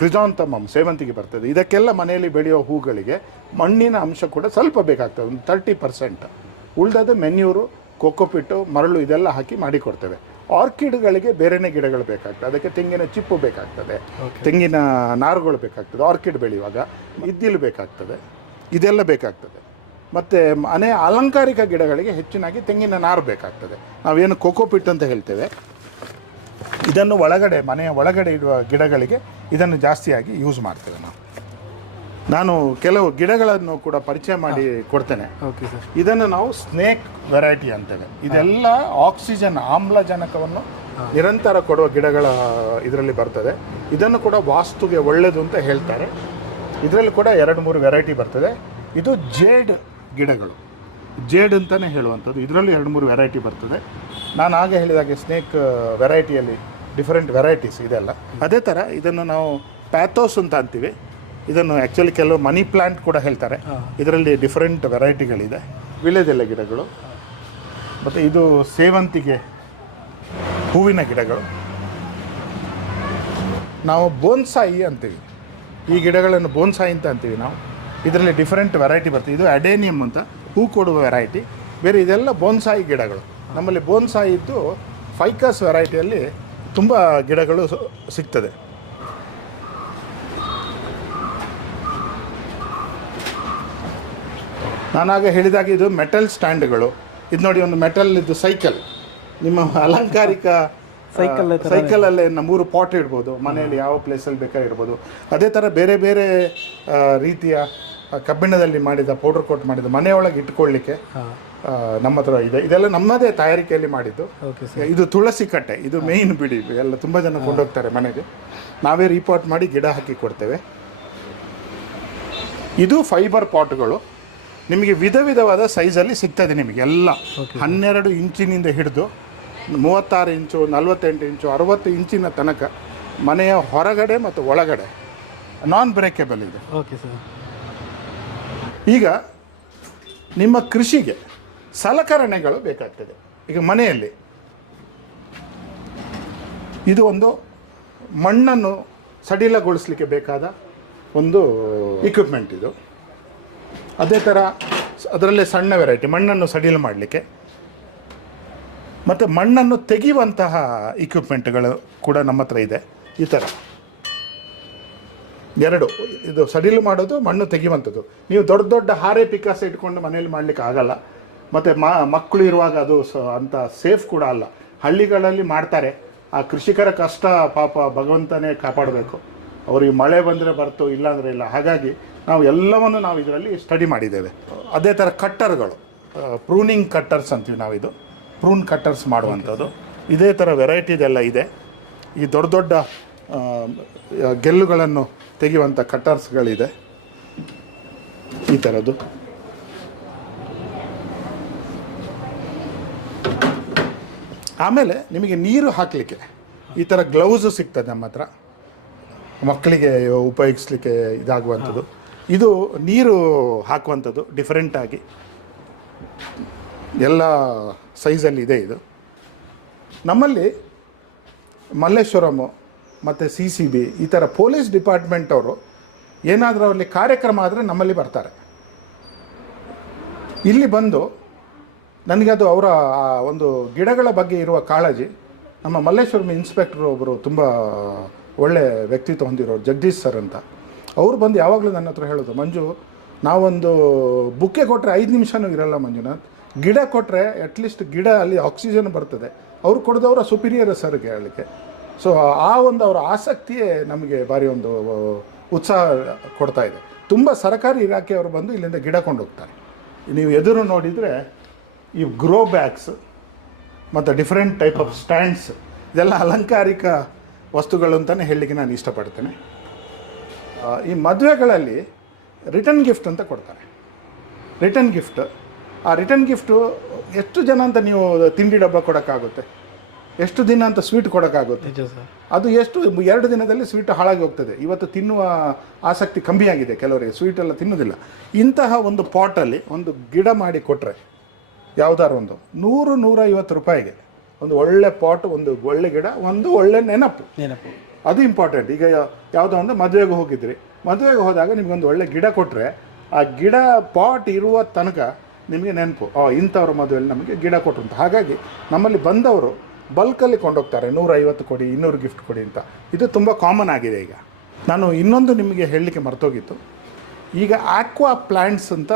ಕ್ರಿಸಾಂಥಮಮ್ ಸೇವಂತಿಗೆ ಬರ್ತದೆ. ಇದಕ್ಕೆಲ್ಲ ಮನೆಯಲ್ಲಿ ಬೆಳೆಯೋ ಹೂಗಳಿಗೆ ಮಣ್ಣಿನ ಅಂಶ ಕೂಡ ಸ್ವಲ್ಪ ಬೇಕಾಗ್ತದೆ, ಒಂದು 30%. ಉಳಿದದ್ದು ಮೆನ್ಯೂರು, ಕೊಕೊಪಿಟ್ಟು, ಮರಳು ಇದೆಲ್ಲ ಹಾಕಿ ಮಾಡಿಕೊಡ್ತೇವೆ. ಆರ್ಕಿಡ್ಗಳಿಗೆ ಬೇರೆಯೇ ಗಿಡಗಳು ಬೇಕಾಗ್ತದೆ, ಅದಕ್ಕೆ ತೆಂಗಿನ ಚಿಪ್ಪು ಬೇಕಾಗ್ತದೆ, ತೆಂಗಿನ ನಾರುಗಳು ಬೇಕಾಗ್ತದೆ. ಆರ್ಕಿಡ್ ಬೆಳೆಯುವಾಗ ಇದ್ದಿಲು ಬೇಕಾಗ್ತದೆ, ಇದೆಲ್ಲ ಬೇಕಾಗ್ತದೆ. ಮತ್ತು ಮನೆ ಅಲಂಕಾರಿಕ ಗಿಡಗಳಿಗೆ ಹೆಚ್ಚಿನಾಗಿ ತೆಂಗಿನ ನಾರು ಬೇಕಾಗ್ತದೆ. ನಾವೇನು ಕೊಕೊಪಿಟ್ ಅಂತ ಹೇಳ್ತೇವೆ, ಇದನ್ನು ಒಳಗಡೆ ಮನೆಯ ಒಳಗಡೆ ಇಡುವ ಗಿಡಗಳಿಗೆ ಇದನ್ನು ಜಾಸ್ತಿಯಾಗಿ ಯೂಸ್ ಮಾಡ್ತೇವೆ ನಾವು. ನಾನು ಕೆಲವು ಗಿಡಗಳನ್ನು ಕೂಡ ಪರಿಚಯ ಮಾಡಿ ಕೊಡ್ತೇನೆ. Okay sir. ಇದನ್ನು ನಾವು ಸ್ನೇಕ್ ವೆರೈಟಿ ಅಂತೇವೆ. ಇದೆಲ್ಲ ಆಕ್ಸಿಜನ್, ಆಮ್ಲಜನಕವನ್ನು ನಿರಂತರ ಕೊಡುವ ಗಿಡಗಳ ಇದರಲ್ಲಿ ಬರ್ತದೆ. ಇದನ್ನು ಕೂಡ ವಾಸ್ತುಗೆ ಒಳ್ಳೆಯದು ಅಂತ ಹೇಳ್ತಾರೆ. ಇದರಲ್ಲಿ ಕೂಡ 2-3 ವೆರೈಟಿ ಬರ್ತದೆ. ಇದು ಜೇಡ್ ಗಿಡಗಳು, ಜೇಡ್ ಅಂತಲೇ ಹೇಳುವಂಥದ್ದು. ಇದರಲ್ಲಿ 2-3 ವೆರೈಟಿ ಬರ್ತದೆ. ನಾನು ಆಗ ಹೇಳಿದಾಗೆ ಸ್ನೇಕ್ ವೆರೈಟಿಯಲ್ಲಿ ಡಿಫರೆಂಟ್ ವೆರೈಟೀಸ್ ಇದೆಲ್ಲ. ಅದೇ ಥರ ಇದನ್ನು ನಾವು ಪ್ಯಾಥೋಸ್ ಅಂತ ಅಂತೀವಿ. ಇದನ್ನು ಆ್ಯಕ್ಚುಲಿ ಕೆಲವು ಮನಿ ಪ್ಲ್ಯಾಂಟ್ ಕೂಡ ಹೇಳ್ತಾರೆ. ಇದರಲ್ಲಿ ಡಿಫರೆಂಟ್ ವೆರೈಟಿಗಳಿದೆ. ವಿಳೆದೆಲೆ ಗಿಡಗಳು, ಮತ್ತು ಇದು ಸೇವಂತಿಗೆ ಹೂವಿನ ಗಿಡಗಳು. ನಾವು ಬೋನ್ಸಾಯಿ ಅಂತೀವಿ, ಈ ಗಿಡಗಳನ್ನು ಬೋನ್ಸಾಯಿ ಅಂತ ಅಂತೀವಿ ನಾವು. ಇದರಲ್ಲಿ ಡಿಫರೆಂಟ್ ವೆರೈಟಿ ಬರ್ತದೆ. ಇದು ಅಡೇನಿಯಮ್ ಅಂತ ಹೂ ಕೊಡುವ ವೆರೈಟಿ. ಬೇರೆ ಇದೆಲ್ಲ ಬೋನ್ಸಾಯಿ ಗಿಡಗಳು. ನಮ್ಮಲ್ಲಿ ಬೋನ್ಸಾಯಿ ಇದ್ದು ಫೈಕಸ್ ವೆರೈಟಿಯಲ್ಲಿ ತುಂಬ ಗಿಡಗಳು ಸಿಗ್ತದೆ. ನಾನಾಗ ಹೇಳಿದಾಗ ಇದು ಮೆಟಲ್ ಸ್ಟ್ಯಾಂಡ್ಗಳು. ಇದು ನೋಡಿ, ಒಂದು ಮೆಟಲ್ ಇದು ಸೈಕಲ್, ನಿಮ್ಮ ಅಲಂಕಾರಿಕ ಸೈಕಲಲ್ಲೇ 3 ಪಾಟ್ ಇಡ್ಬೋದು ಮನೆಯಲ್ಲಿ, ಯಾವ ಪ್ಲೇಸಲ್ಲಿ ಬೇಕಾಗಿರ್ಬೋದು. ಅದೇ ಥರ ಬೇರೆ ಬೇರೆ ರೀತಿಯ ಕಬ್ಬಿಣದಲ್ಲಿ ಮಾಡಿದ ಪೌಡರ್ ಕೋಟ್ ಮಾಡಿದ ಮನೆಯೊಳಗೆ ಇಟ್ಕೊಳ್ಳಿಕ್ಕೆ ನಮ್ಮ ಹತ್ರ ಇದೆ. ಇದೆಲ್ಲ ನಮ್ಮದೇ ತಯಾರಿಕೆಯಲ್ಲಿ ಮಾಡಿದ್ದು. ಇದು ತುಳಸಿ ಕಟ್ಟೆ, ಇದು ಮೇಯ್ನ್ ಬಿಡಿ, ಎಲ್ಲ ತುಂಬ ಜನ ಕೊಂಡೋಗ್ತಾರೆ ಮನೆಗೆ. ನಾವೇ ರೀಪಾಟ್ ಮಾಡಿ ಗಿಡ ಹಾಕಿ ಕೊಡ್ತೇವೆ. ಇದು ಫೈಬರ್ ಪಾಟ್ಗಳು. ನಿಮಗೆ ವಿಧ ವಿಧವಾದ ಸೈಜಲ್ಲಿ ಸಿಗ್ತದೆ ನಿಮಗೆ ಎಲ್ಲ. 12 ಇಂಚಿನಿಂದ ಹಿಡಿದು 36 ಇಂಚು, 48 ಇಂಚು, 60 ಇಂಚಿನ ತನಕ ಮನೆಯ ಹೊರಗಡೆ ಮತ್ತು ಒಳಗಡೆ ನಾನ್ ಬ್ರೇಕೇಬಲ್ ಇದೆ. Okay sir. ಈಗ ನಿಮ್ಮ ಕೃಷಿಗೆ ಸಲಕರಣೆಗಳು ಬೇಕಾಗ್ತದೆ. ಈಗ ಮನೆಯಲ್ಲಿ ಇದು ಒಂದು ಮಣ್ಣನ್ನು ಸಡಿಲಗೊಳಿಸಲಿಕ್ಕೆ ಬೇಕಾದ ಒಂದು ಇಕ್ವಿಪ್ಮೆಂಟ್ ಇದು. ಅದೇ ಥರ ಅದರಲ್ಲೇ ಸಣ್ಣ ವೆರೈಟಿ ಮಣ್ಣನ್ನು ಸಡಿಲು ಮಾಡಲಿಕ್ಕೆ, ಮತ್ತು ಮಣ್ಣನ್ನು ತೆಗೆಯುವಂತಹ ಇಕ್ವಿಪ್ಮೆಂಟ್ಗಳು ಕೂಡ ನಮ್ಮ ಹತ್ರ ಇದೆ. ಈ ಥರ 2, ಇದು ಸಡಿಲು ಮಾಡೋದು, ಮಣ್ಣು ತೆಗೆಯುವಂಥದ್ದು. ನೀವು ದೊಡ್ಡ ದೊಡ್ಡ ಹಾರೆ ಪಿಕಾಸ ಇಟ್ಕೊಂಡು ಮನೇಲಿ ಮಾಡಲಿಕ್ಕೆ ಆಗಲ್ಲ. ಮತ್ತು ಮಕ್ಕಳು ಇರುವಾಗ ಅದು ಅಂಥ ಸೇಫ್ ಕೂಡ ಅಲ್ಲ. ಹಳ್ಳಿಗಳಲ್ಲಿ ಮಾಡ್ತಾರೆ. ಆ ಕೃಷಿಕರ ಕಷ್ಟ ಪಾಪ ಭಗವಂತನೇ ಕಾಪಾಡಬೇಕು. ಅವರಿಗೆ ಮಳೆ ಬಂದರೆ ಬರ್ತು, ಇಲ್ಲಾಂದರೆ ಇಲ್ಲ. ಹಾಗಾಗಿ ನಾವು ಎಲ್ಲವನ್ನು ನಾವು ಇದರಲ್ಲಿ ಸ್ಟಡಿ ಮಾಡಿದ್ದೇವೆ. ಅದೇ ಥರ ಕಟ್ಟರ್ಗಳು, ಪ್ರೂನಿಂಗ್ ಕಟ್ಟರ್ಸ್ ಅಂತೀವಿ ನಾವಿದು, ಪ್ರೂನ್ ಕಟ್ಟರ್ಸ್ ಮಾಡುವಂಥದ್ದು. ಇದೇ ಥರ ವೆರೈಟಿದೆಲ್ಲ ಇದೆ. ಈ ದೊಡ್ಡ ದೊಡ್ಡ ಗೆಲ್ಲುಗಳನ್ನು ತೆಗೆಯುವಂಥ ಕಟ್ಟರ್ಸ್ಗಳಿದೆ ಈ ಥರದ್ದು. ಆಮೇಲೆ ನಿಮಗೆ ನೀರು ಹಾಕಲಿಕ್ಕೆ ಈ ಥರ ಗ್ಲೌಸು ಸಿಗ್ತದೆ ನಮ್ಮ ಹತ್ರ, ಮಕ್ಕಳಿಗೆ ಉಪಯೋಗಿಸ್ಲಿಕ್ಕೆ ಇದಾಗುವಂಥದ್ದು. ಇದು ನೀರು ಹಾಕುವಂಥದ್ದು ಡಿಫ್ರೆಂಟಾಗಿ ಎಲ್ಲ ಸೈಜಲ್ಲಿ ಇದೆ. ಇದು ನಮ್ಮಲ್ಲಿ ಮಲ್ಲೇಶ್ವರಮು ಮತ್ತು CCB ಈ ಥರ ಪೊಲೀಸ್ ಡಿಪಾರ್ಟ್ಮೆಂಟ್ ಅವರು ಏನಾದರೂ ಅಲ್ಲಿ ಕಾರ್ಯಕ್ರಮ ಆದರೆ ನಮ್ಮಲ್ಲಿ ಬರ್ತಾರೆ. ಇಲ್ಲಿ ಬಂದು ನನಗದು ಅವರ ಒಂದು ಗಿಡಗಳ ಬಗ್ಗೆ ಇರುವ ಕಾಳಜಿ, ನಮ್ಮ ಮಲ್ಲೇಶ್ವರಂ ಇನ್ಸ್ಪೆಕ್ಟ್ರು ಒಬ್ಬರು ತುಂಬ ಒಳ್ಳೆ ವ್ಯಕ್ತಿತ್ವ ಹೊಂದಿರೋರು, ಜಗದೀಶ್ ಸರ್ ಅಂತ. ಅವರು ಬಂದು ಯಾವಾಗಲೂ ನನ್ನ ಹತ್ರ ಹೇಳೋದು, ಮಂಜು ನಾವೊಂದು ಬುಕ್ಕೆ ಕೊಟ್ಟರೆ 5 ನಿಮಿಷನೂ ಇರಲ್ಲ ಮಂಜುನಾಥ್, ಗಿಡ ಕೊಟ್ಟರೆ ಅಟ್ಲೀಸ್ಟ್ ಗಿಡ ಅಲ್ಲಿ ಆಕ್ಸಿಜನ್ ಬರ್ತದೆ. ಅವ್ರು ಕೊಡೋದವರ ಸುಪೀರಿಯರ್ ಸರ್ಗೆ ಹೇಳಲಿಕ್ಕೆ. ಸೊ ಆ ಒಂದು ಅವರ ಆಸಕ್ತಿಯೇ ನಮಗೆ ಭಾರಿ ಒಂದು ಉತ್ಸಾಹ ಕೊಡ್ತಾ ಇದೆ. ತುಂಬ ಸರ್ಕಾರಿ ಇಲಾಖೆಯವರು ಬಂದು ಇಲ್ಲಿಂದ ಗಿಡ ಕೊಂಡೋಗ್ತಾರೆ. ನೀವು ಎದುರು ನೋಡಿದರೆ ಈ ಗ್ರೋ ಬ್ಯಾಗ್ಸ್ ಮತ್ತು ಡಿಫ್ರೆಂಟ್ ಟೈಪ್ ಆಫ್ ಸ್ಟ್ಯಾಂಡ್ಸ್, ಇದೆಲ್ಲ ಅಲಂಕಾರಿಕ ವಸ್ತುಗಳು ಅಂತಲೇ ಹೇಳಲಿಕ್ಕೆ ನಾನು ಇಷ್ಟಪಡ್ತೇನೆ. ಈ ಮದುವೆಗಳಲ್ಲಿ ರಿಟರ್ನ್ ಗಿಫ್ಟ್ ಅಂತ ಕೊಡ್ತಾರೆ. ರಿಟರ್ನ್ ಗಿಫ್ಟ್, ಆ ರಿಟರ್ನ್ ಗಿಫ್ಟು ಎಷ್ಟು ಜನ ಅಂತ ನೀವು ತಿಂಡಿ ಡಬ್ಬ ಕೊಡೋಕ್ಕಾಗುತ್ತೆ, ಎಷ್ಟು ದಿನ ಅಂತ ಸ್ವೀಟ್ ಕೊಡೋಕ್ಕಾಗುತ್ತೆ? ಅದು ಎಷ್ಟು 2 ದಿನದಲ್ಲಿ ಸ್ವೀಟ್ ಹಾಳಾಗಿ ಹೋಗ್ತದೆ. ಇವತ್ತು ತಿನ್ನುವ ಆಸಕ್ತಿ ಕಮ್ಮಿಯಾಗಿದೆ ಕೆಲವರಿಗೆ, ಸ್ವೀಟೆಲ್ಲ ತಿನ್ನೋದಿಲ್ಲ. ಇಂತಹ ಒಂದು ಪಾಟಲ್ಲಿ ಒಂದು ಗಿಡ ಮಾಡಿ ಕೊಟ್ಟರೆ ಯಾವುದಾದ್ರು ಒಂದು 100-150 ರೂಪಾಯಿಗೆ ಒಂದು ಒಳ್ಳೆ ಪಾಟ್, ಒಂದು ಒಳ್ಳೆ ಗಿಡ, ಒಂದು ಒಳ್ಳೆ ನೆನಪು. ಅದು ಇಂಪಾರ್ಟೆಂಟ್. ಈಗ ಯಾವುದೋ ಒಂದು ಮದುವೆಗೆ ಹೋಗಿದ್ರಿ, ಮದುವೆಗೆ ಹೋದಾಗ ನಿಮಗೊಂದು ಒಳ್ಳೆ ಗಿಡ ಕೊಟ್ಟರೆ ಆ ಗಿಡ ಪಾಟ್ ಇರುವ ತನಕ ನಿಮಗೆ ನೆನಪು, ಇಂಥವ್ರ ಮದುವೆಯಲ್ಲಿ ನಮಗೆ ಗಿಡ ಕೊಟ್ಟರು ಅಂತ. ಹಾಗಾಗಿ ನಮ್ಮಲ್ಲಿ ಬಂದವರು ಬಲ್ಕಲ್ಲಿ ಕೊಂಡೋಗ್ತಾರೆ, 150 ಕೊಡಿ, 200 ಗಿಫ್ಟ್ ಕೊಡಿ ಅಂತ. ಇದು ತುಂಬ ಕಾಮನ್ ಆಗಿದೆ ಈಗ. ನಾನು ಇನ್ನೊಂದು ನಿಮಗೆ ಹೇಳಲಿಕ್ಕೆ ಮರ್ತೋಗಿತ್ತು. ಈಗ ಆಕ್ವಾ ಪ್ಲ್ಯಾಂಟ್ಸ್ ಅಂತ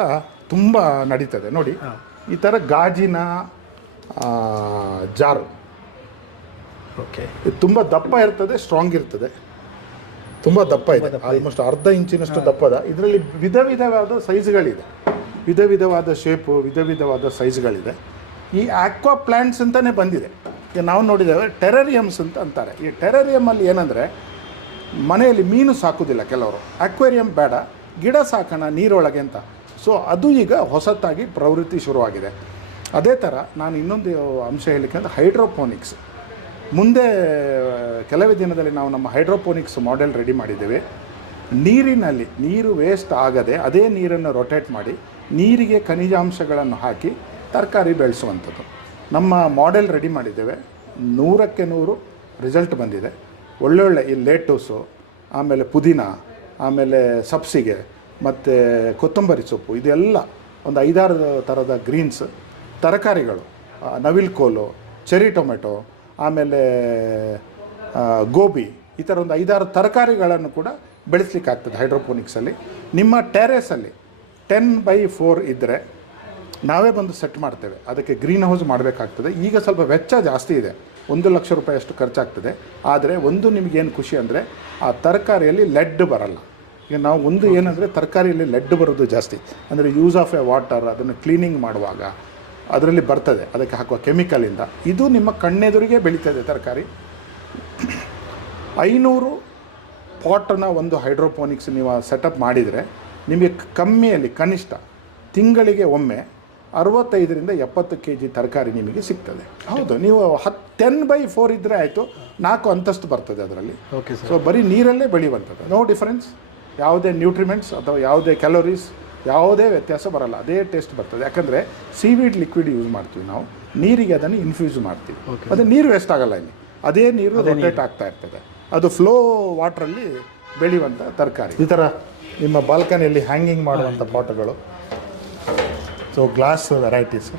ತುಂಬ ನಡೀತದೆ ನೋಡಿ. ಈ ಥರ ಗಾಜಿನ ಜಾರು, ಓಕೆ, ಇದು ತುಂಬ ದಪ್ಪ ಇರ್ತದೆ, ಸ್ಟ್ರಾಂಗ್ ಇರ್ತದೆ, ತುಂಬ ದಪ್ಪ ಇದೆ, ಆಲ್ಮೋಸ್ಟ್ ಅರ್ಧ ಇಂಚಿನಷ್ಟು ದಪ್ಪದ. ಇದರಲ್ಲಿ ವಿಧ ವಿಧವಾದ ಸೈಜ್ಗಳಿದೆ, ವಿಧ ವಿಧವಾದ ಶೇಪು, ವಿಧ ವಿಧವಾದ ಸೈಜ್ಗಳಿದೆ. ಈ ಆಕ್ವಾ ಪ್ಲ್ಯಾಂಟ್ಸ್ ಅಂತಲೇ ಬಂದಿದೆ. ಈಗ ನಾವು ನೋಡಿದ್ದೇವೆ ಟೆರರಿಯಮ್ಸ್ ಅಂತ ಅಂತಾರೆ. ಈ ಟೆರರಿಯಮಲ್ಲಿ ಏನಂದರೆ ಮನೆಯಲ್ಲಿ ಮೀನು ಸಾಕೋದಿಲ್ಲ ಕೆಲವರು, ಅಕ್ವೇರಿಯಂ ಬೇಡ, ಗಿಡ ಸಾಕೋಣ ನೀರೊಳಗೆ ಅಂತ. ಸೊ ಅದು ಈಗ ಹೊಸತಾಗಿ ಪ್ರವೃತ್ತಿ ಶುರುವಾಗಿದೆ. ಅದೇ ಥರ ನಾನು ಇನ್ನೊಂದು ಅಂಶ ಹೇಳಲಿಕ್ಕೆ ಅಂದರೆ ಹೈಡ್ರೋಪೋನಿಕ್ಸ್. ಮುಂದೆ ಕೆಲವೇ ದಿನದಲ್ಲಿ ನಾವು ನಮ್ಮ ಹೈಡ್ರೋಪೋನಿಕ್ಸ್ ಮಾಡೆಲ್ ರೆಡಿ ಮಾಡಿದ್ದೇವೆ. ನೀರಿನಲ್ಲಿ ನೀರು ವೇಸ್ಟ್ ಆಗದೆ ಅದೇ ನೀರನ್ನು ರೊಟೇಟ್ ಮಾಡಿ ನೀರಿಗೆ ಖನಿಜಾಂಶಗಳನ್ನು ಹಾಕಿ ತರಕಾರಿ ಬೆಳೆಸುವಂಥದ್ದು. ನಮ್ಮ ಮಾಡೆಲ್ ರೆಡಿ ಮಾಡಿದ್ದೇವೆ. 100ಕ್ಕೆ 100 ರಿಸಲ್ಟ್ ಬಂದಿದೆ. ಒಳ್ಳೊಳ್ಳೆ ಈ ಲೇಟೂಸು, ಆಮೇಲೆ ಪುದೀನ, ಆಮೇಲೆ ಸಬ್ಸಿಗೆ ಮತ್ತು ಕೊತ್ತಂಬರಿ ಸೊಪ್ಪು, ಇದೆಲ್ಲ ಒಂದು 5-6 ಥರದ ಗ್ರೀನ್ಸ್ ತರಕಾರಿಗಳು, ನವಿಲ್ಕೋಲು, ಚೆರಿ ಟೊಮೆಟೊ, ಆಮೇಲೆ ಗೋಬಿ, ಈ ಥರ ಒಂದು 5-6 ತರಕಾರಿಗಳನ್ನು ಕೂಡ ಬೆಳೆಸಲಿಕ್ಕಾಗ್ತದೆ ಹೈಡ್ರೋಪೋನಿಕ್ಸಲ್ಲಿ. ನಿಮ್ಮ ಟೆರೇಸಲ್ಲಿ 10x4 ಇದ್ದರೆ ನಾವೇ ಬಂದು ಸೆಟ್ ಮಾಡ್ತೇವೆ. ಅದಕ್ಕೆ ಗ್ರೀನ್ ಹೌಸ್ ಮಾಡಬೇಕಾಗ್ತದೆ. ಈಗ ಸ್ವಲ್ಪ ವೆಚ್ಚ ಜಾಸ್ತಿ ಇದೆ, 1 ಲಕ್ಷ ರೂಪಾಯಿ ಅಷ್ಟು ಖರ್ಚಾಗ್ತದೆ. ಆದರೆ ಒಂದು ನಿಮಗೇನು ಖುಷಿ ಅಂದರೆ ಆ ತರಕಾರಿಯಲ್ಲಿ ಲೆಡ್ ಬರಲ್ಲ. ಈಗ ನಾವು ಒಂದು ಏನಂದರೆ ತರಕಾರಿಯಲ್ಲಿ ಲೆಡ್ ಬರೋದು ಜಾಸ್ತಿ, ಅಂದರೆ ಯೂಸ್ ಆಫ್ ಎ ವಾಟರ್, ಅದನ್ನು ಕ್ಲೀನಿಂಗ್ ಮಾಡುವಾಗ ಅದರಲ್ಲಿ ಬರ್ತದೆ, ಅದಕ್ಕೆ ಹಾಕುವ ಕೆಮಿಕಲಿಂದ. ಇದು ನಿಮ್ಮ ಕಣ್ಣೆದುರಿಗೆ ಬೆಳೀತದೆ ತರಕಾರಿ. 500 ಪಾಟನ್ನ ಒಂದು ಹೈಡ್ರೋಪೋನಿಕ್ಸ್ ನೀವು ಸೆಟಪ್ ಮಾಡಿದರೆ ನಿಮಗೆ ಕಮ್ಮಿಯಲ್ಲಿ ಕನಿಷ್ಠ ತಿಂಗಳಿಗೆ ಒಮ್ಮೆ 65ರಿಂದ 70 kg ತರಕಾರಿ ನಿಮಗೆ ಸಿಗ್ತದೆ. ಹೌದು, ನೀವು 10x4 ಇದ್ದರೆ ಆಯಿತು, 4 ಅಂತಸ್ತು ಬರ್ತದೆ ಅದರಲ್ಲಿ. Okay sir. ಸೊ ಬರೀ ನೀರಲ್ಲೇ ಬೆಳೆಯುವಂಥದ್ದು, ನೋ ಡಿಫರೆನ್ಸ್. ಯಾವುದೇ ನ್ಯೂಟ್ರಿಮೆಂಟ್ಸ್ ಅಥವಾ ಯಾವುದೇ ಕ್ಯಾಲೋರೀಸ್ ಯಾವುದೇ ವ್ಯತ್ಯಾಸ ಬರಲ್ಲ, ಅದೇ ಟೇಸ್ಟ್ ಬರ್ತದೆ. ಯಾಕಂದರೆ ಸೀವೀಡ್ ಲಿಕ್ವಿಡ್ ಯೂಸ್ ಮಾಡ್ತೀವಿ ನಾವು, ನೀರಿಗೆ ಅದನ್ನು ಇನ್ಫ್ಯೂಸ್ ಮಾಡ್ತೀವಿ. ಅದು ನೀರು ವೇಸ್ಟ್ ಆಗಲ್ಲ ಇಲ್ಲಿ, ಅದೇ ನೀರು ರೊಟೇಟ್ ಆಗ್ತಾ ಇರ್ತದೆ. ಅದು ಫ್ಲೋ ವಾಟ್ರಲ್ಲಿ ಬೆಳೆಯುವಂಥ ತರಕಾರಿ. ಈ ಥರ ನಿಮ್ಮ ಬಾಲ್ಕನಿಯಲ್ಲಿ ಹ್ಯಾಂಗಿಂಗ್ ಮಾಡುವಂಥ ಪಾಟ್ಗಳು. ಸೊ ಗ್ಲಾಸ್ ವೆರೈಟೀಸು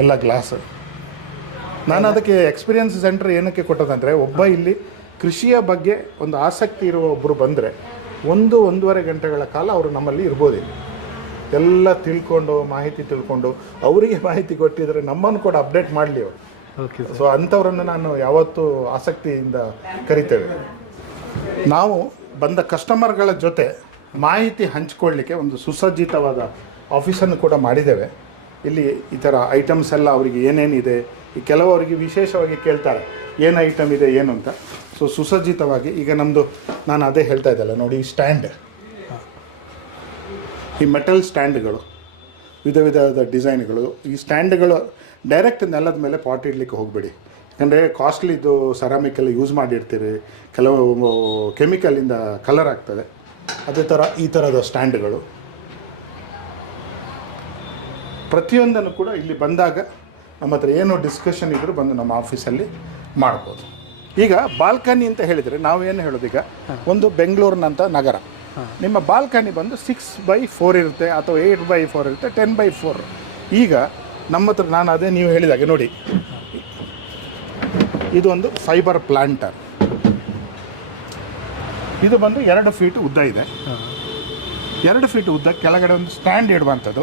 ಎಲ್ಲ ಗ್ಲಾಸ್. ನಾನು ಅದಕ್ಕೆ ಎಕ್ಸ್ಪೀರಿಯನ್ಸ್ ಸೆಂಟರ್ ಏನಕ್ಕೆ ಕೊಟ್ಟದಂದರೆ, ಒಬ್ಬ ಇಲ್ಲಿ ಕೃಷಿಯ ಬಗ್ಗೆ ಒಂದು ಆಸಕ್ತಿ ಇರುವ ಒಬ್ಬರು ಬಂದರೆ 1-1.5 ಗಂಟೆಗಳ ಕಾಲ ಅವರು ನಮ್ಮಲ್ಲಿ ಇರ್ಬೋದು. ಎಲ್ಲ ತಿಳ್ಕೊಂಡು, ಮಾಹಿತಿ ತಿಳ್ಕೊಂಡು, ಅವರಿಗೆ ಮಾಹಿತಿ ಕೊಟ್ಟಿದ್ರೆ ನಮ್ಮನ್ನು ಕೂಡ ಅಪ್ಡೇಟ್ ಮಾಡಲಿ ಅವರು. ಓಕೆ. ಸೊ ಅಂಥವ್ರನ್ನು ನಾನು ಯಾವತ್ತೂ ಆಸಕ್ತಿಯಿಂದ ಕರಿತೇವೆ. ನಾವು ಬಂದ ಕಸ್ಟಮರ್ಗಳ ಜೊತೆ ಮಾಹಿತಿ ಹಂಚಿಕೊಳ್ಳಲಿಕ್ಕೆ ಒಂದು ಸುಸಜ್ಜಿತವಾದ ಆಫೀಸನ್ನು ಕೂಡ ಮಾಡಿದ್ದೇವೆ. ಇಲ್ಲಿ ಈ ಥರ ಐಟಮ್ಸ್ ಎಲ್ಲ ಅವರಿಗೆ ಏನೇನಿದೆ, ಈ ಕೆಲವರಿಗೆ ವಿಶೇಷವಾಗಿ ಕೇಳ್ತಾರೆ ಏನು ಐಟಮ್ ಇದೆ ಏನು ಅಂತ. ಸೊ ಸುಸಜ್ಜಿತವಾಗಿ ಈಗ ನಮ್ಮದು, ನಾನು ಅದೇ ಹೇಳ್ತಾ ಇದ್ದಲ್ಲ ನೋಡಿ, ಈ ಸ್ಟ್ಯಾಂಡ್, ಈ ಮೆಟಲ್ ಸ್ಟ್ಯಾಂಡ್ಗಳು, ವಿಧ ವಿಧವಾದ ಡಿಸೈನ್ಗಳು. ಈ ಸ್ಟ್ಯಾಂಡ್ಗಳು ಡೈರೆಕ್ಟ್ ನೆಲದ ಮೇಲೆ ಪಾಟ್ ಇಡಲಿಕ್ಕೆ ಹೋಗಬೇಡಿ, ಯಾಕಂದರೆ ಕಾಸ್ಟ್ಲಿದು ಸೆರಾಮಿಕಲ್ಲಿ ಯೂಸ್ ಮಾಡಿರ್ತೀರಿ, ಕೆಲವು ಕೆಮಿಕಲಿಂದ ಕಲರ್ ಆಗ್ತದೆ. ಅದೇ ಥರ ಈ ಥರದ ಸ್ಟ್ಯಾಂಡ್ಗಳು ಪ್ರತಿಯೊಂದನ್ನು ಕೂಡ ಇಲ್ಲಿ ಬಂದಾಗ ನಮ್ಮ ಹತ್ರ ಏನೋ ಡಿಸ್ಕಷನ್ ಇದ್ದರೂ ಬಂದು ನಮ್ಮ ಆಫೀಸಲ್ಲಿ ಮಾಡ್ಬೋದು. ಈಗ ಬಾಲ್ಕನಿ ಅಂತ ಹೇಳಿದರೆ ನಾವೇನು ಹೇಳೋದು, ಈಗ ಒಂದು ಬೆಂಗಳೂರಿನಂಥ ನಗರ, ನಿಮ್ಮ ಬಾಲ್ಕನಿ ಬಂದು 6x4 ಇರುತ್ತೆ ಅಥವಾ 8x4 ಇರುತ್ತೆ, 10x4. ಈಗ ನಮ್ಮ ಹತ್ರ ನಾನು ಅದೇ ನೀವು ಹೇಳಿದಾಗೆ ನೋಡಿ, ಇದು ಒಂದು ಫೈಬರ್ ಪ್ಲಾಂಟರ್. ಇದು ಬಂದು 2 ಫೀಟ್ ಉದ್ದ ಇದೆ. 2 ಫೀಟ್ ಉದ್ದ ಕೆಳಗಡೆ ಒಂದು ಸ್ಟ್ಯಾಂಡ್ ಇಡುವಂಥದ್ದು.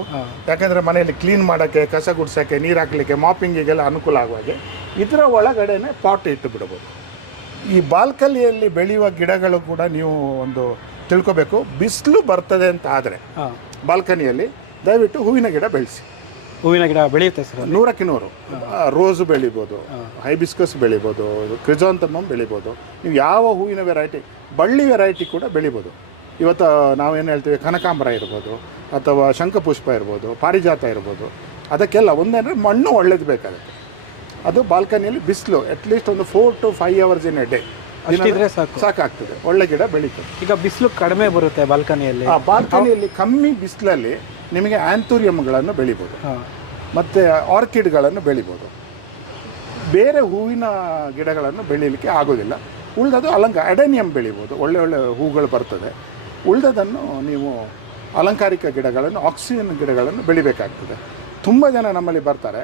ಯಾಕಂದರೆ ಮನೆಯಲ್ಲಿ ಕ್ಲೀನ್ ಮಾಡೋಕ್ಕೆ, ಕಸ ಗುಡಿಸೋಕ್ಕೆ, ನೀರು ಹಾಕಲಿಕ್ಕೆ, ಮಾಪಿಂಗಿಗೆಲ್ಲ ಅನುಕೂಲ ಆಗುವಾಗೆ ಇದರ ಒಳಗಡೆನೆ ಪಾಟ್ ಇಟ್ಟು ಬಿಡ್ಬೋದು. ಈ ಬಾಲ್ಕನಿಯಲ್ಲಿ ಬೆಳೆಯುವ ಗಿಡಗಳು ಕೂಡ ನೀವು ಒಂದು ತಿಳ್ಕೊಬೇಕು. ಬಿಸಿಲು ಬರ್ತದೆ ಅಂತ ಆದರೆ ಬಾಲ್ಕನಿಯಲ್ಲಿ ದಯವಿಟ್ಟು ಹೂವಿನ ಗಿಡ ಬೆಳೆಸಿ. ಹೂವಿನ ಗಿಡ ಬೆಳೆಯುತ್ತೆ ಸರ್? 100ಕ್ಕೆ 100 ರೋಸ್ ಬೆಳಿಬೋದು, ಹೈಬಿಸ್ಕಸ್ ಬೆಳಿಬೋದು, ಕ್ರಿಜಾಂಥಮಮ್ ಬೆಳಿಬೋದು. ನೀವು ಯಾವ ಹೂವಿನ ವೆರೈಟಿ, ಬಳ್ಳಿ ವೆರೈಟಿ ಕೂಡ ಬೆಳಿಬೋದು. ಇವತ್ತು ನಾವೇನು ಹೇಳ್ತೀವಿ, ಕನಕಾಂಬರ ಇರ್ಬೋದು, ಅಥವಾ ಶಂಖಪುಷ್ಪ ಇರ್ಬೋದು, ಪಾರಿಜಾತ ಇರ್ಬೋದು. ಅದಕ್ಕೆಲ್ಲ ಒಂದೇನಂದರೆ ಮಣ್ಣು ಒಳ್ಳೇದು ಬೇಕಾಗುತ್ತೆ. ಅದು ಬಾಲ್ಕನಿಯಲ್ಲಿ ಬಿಸಿಲು ಅಟ್ಲೀಸ್ಟ್ ಒಂದು 4 to 5 hours in a day ಸಾಕಾಗ್ತದೆ, ಒಳ್ಳೆ ಗಿಡ ಬೆಳೀತದೆ. ಈಗ ಬಿಸಿಲು ಕಡಿಮೆ ಬರುತ್ತೆ ಬಾಲ್ಕನಿಯಲ್ಲಿ. ಬಾಲ್ಕನಿಯಲ್ಲಿ ಕಮ್ಮಿ ಬಿಸಿಲಲ್ಲಿ ನಿಮಗೆ ಆ್ಯಂಥೂರಿಯಮ್ಗಳನ್ನು ಬೆಳಿಬೋದು, ಮತ್ತು ಆರ್ಕಿಡ್ಗಳನ್ನು ಬೆಳಿಬೋದು. ಬೇರೆ ಹೂವಿನ ಗಿಡಗಳನ್ನು ಬೆಳೀಲಿಕ್ಕೆ ಆಗೋದಿಲ್ಲ. ಉಳಿದದು ಅಡೆನಿಯಂ ಬೆಳಿಬೋದು, ಒಳ್ಳೆ ಒಳ್ಳೆ ಹೂಗಳು ಬರ್ತದೆ. ಉಳಿದದನ್ನು ನೀವು ಅಲಂಕಾರಿಕ ಗಿಡಗಳನ್ನು, ಆಕ್ಸಿಜನ್ ಗಿಡಗಳನ್ನು ಬೆಳಿಬೇಕಾಗ್ತದೆ. ತುಂಬ ಜನ ನಮ್ಮಲ್ಲಿ ಬರ್ತಾರೆ,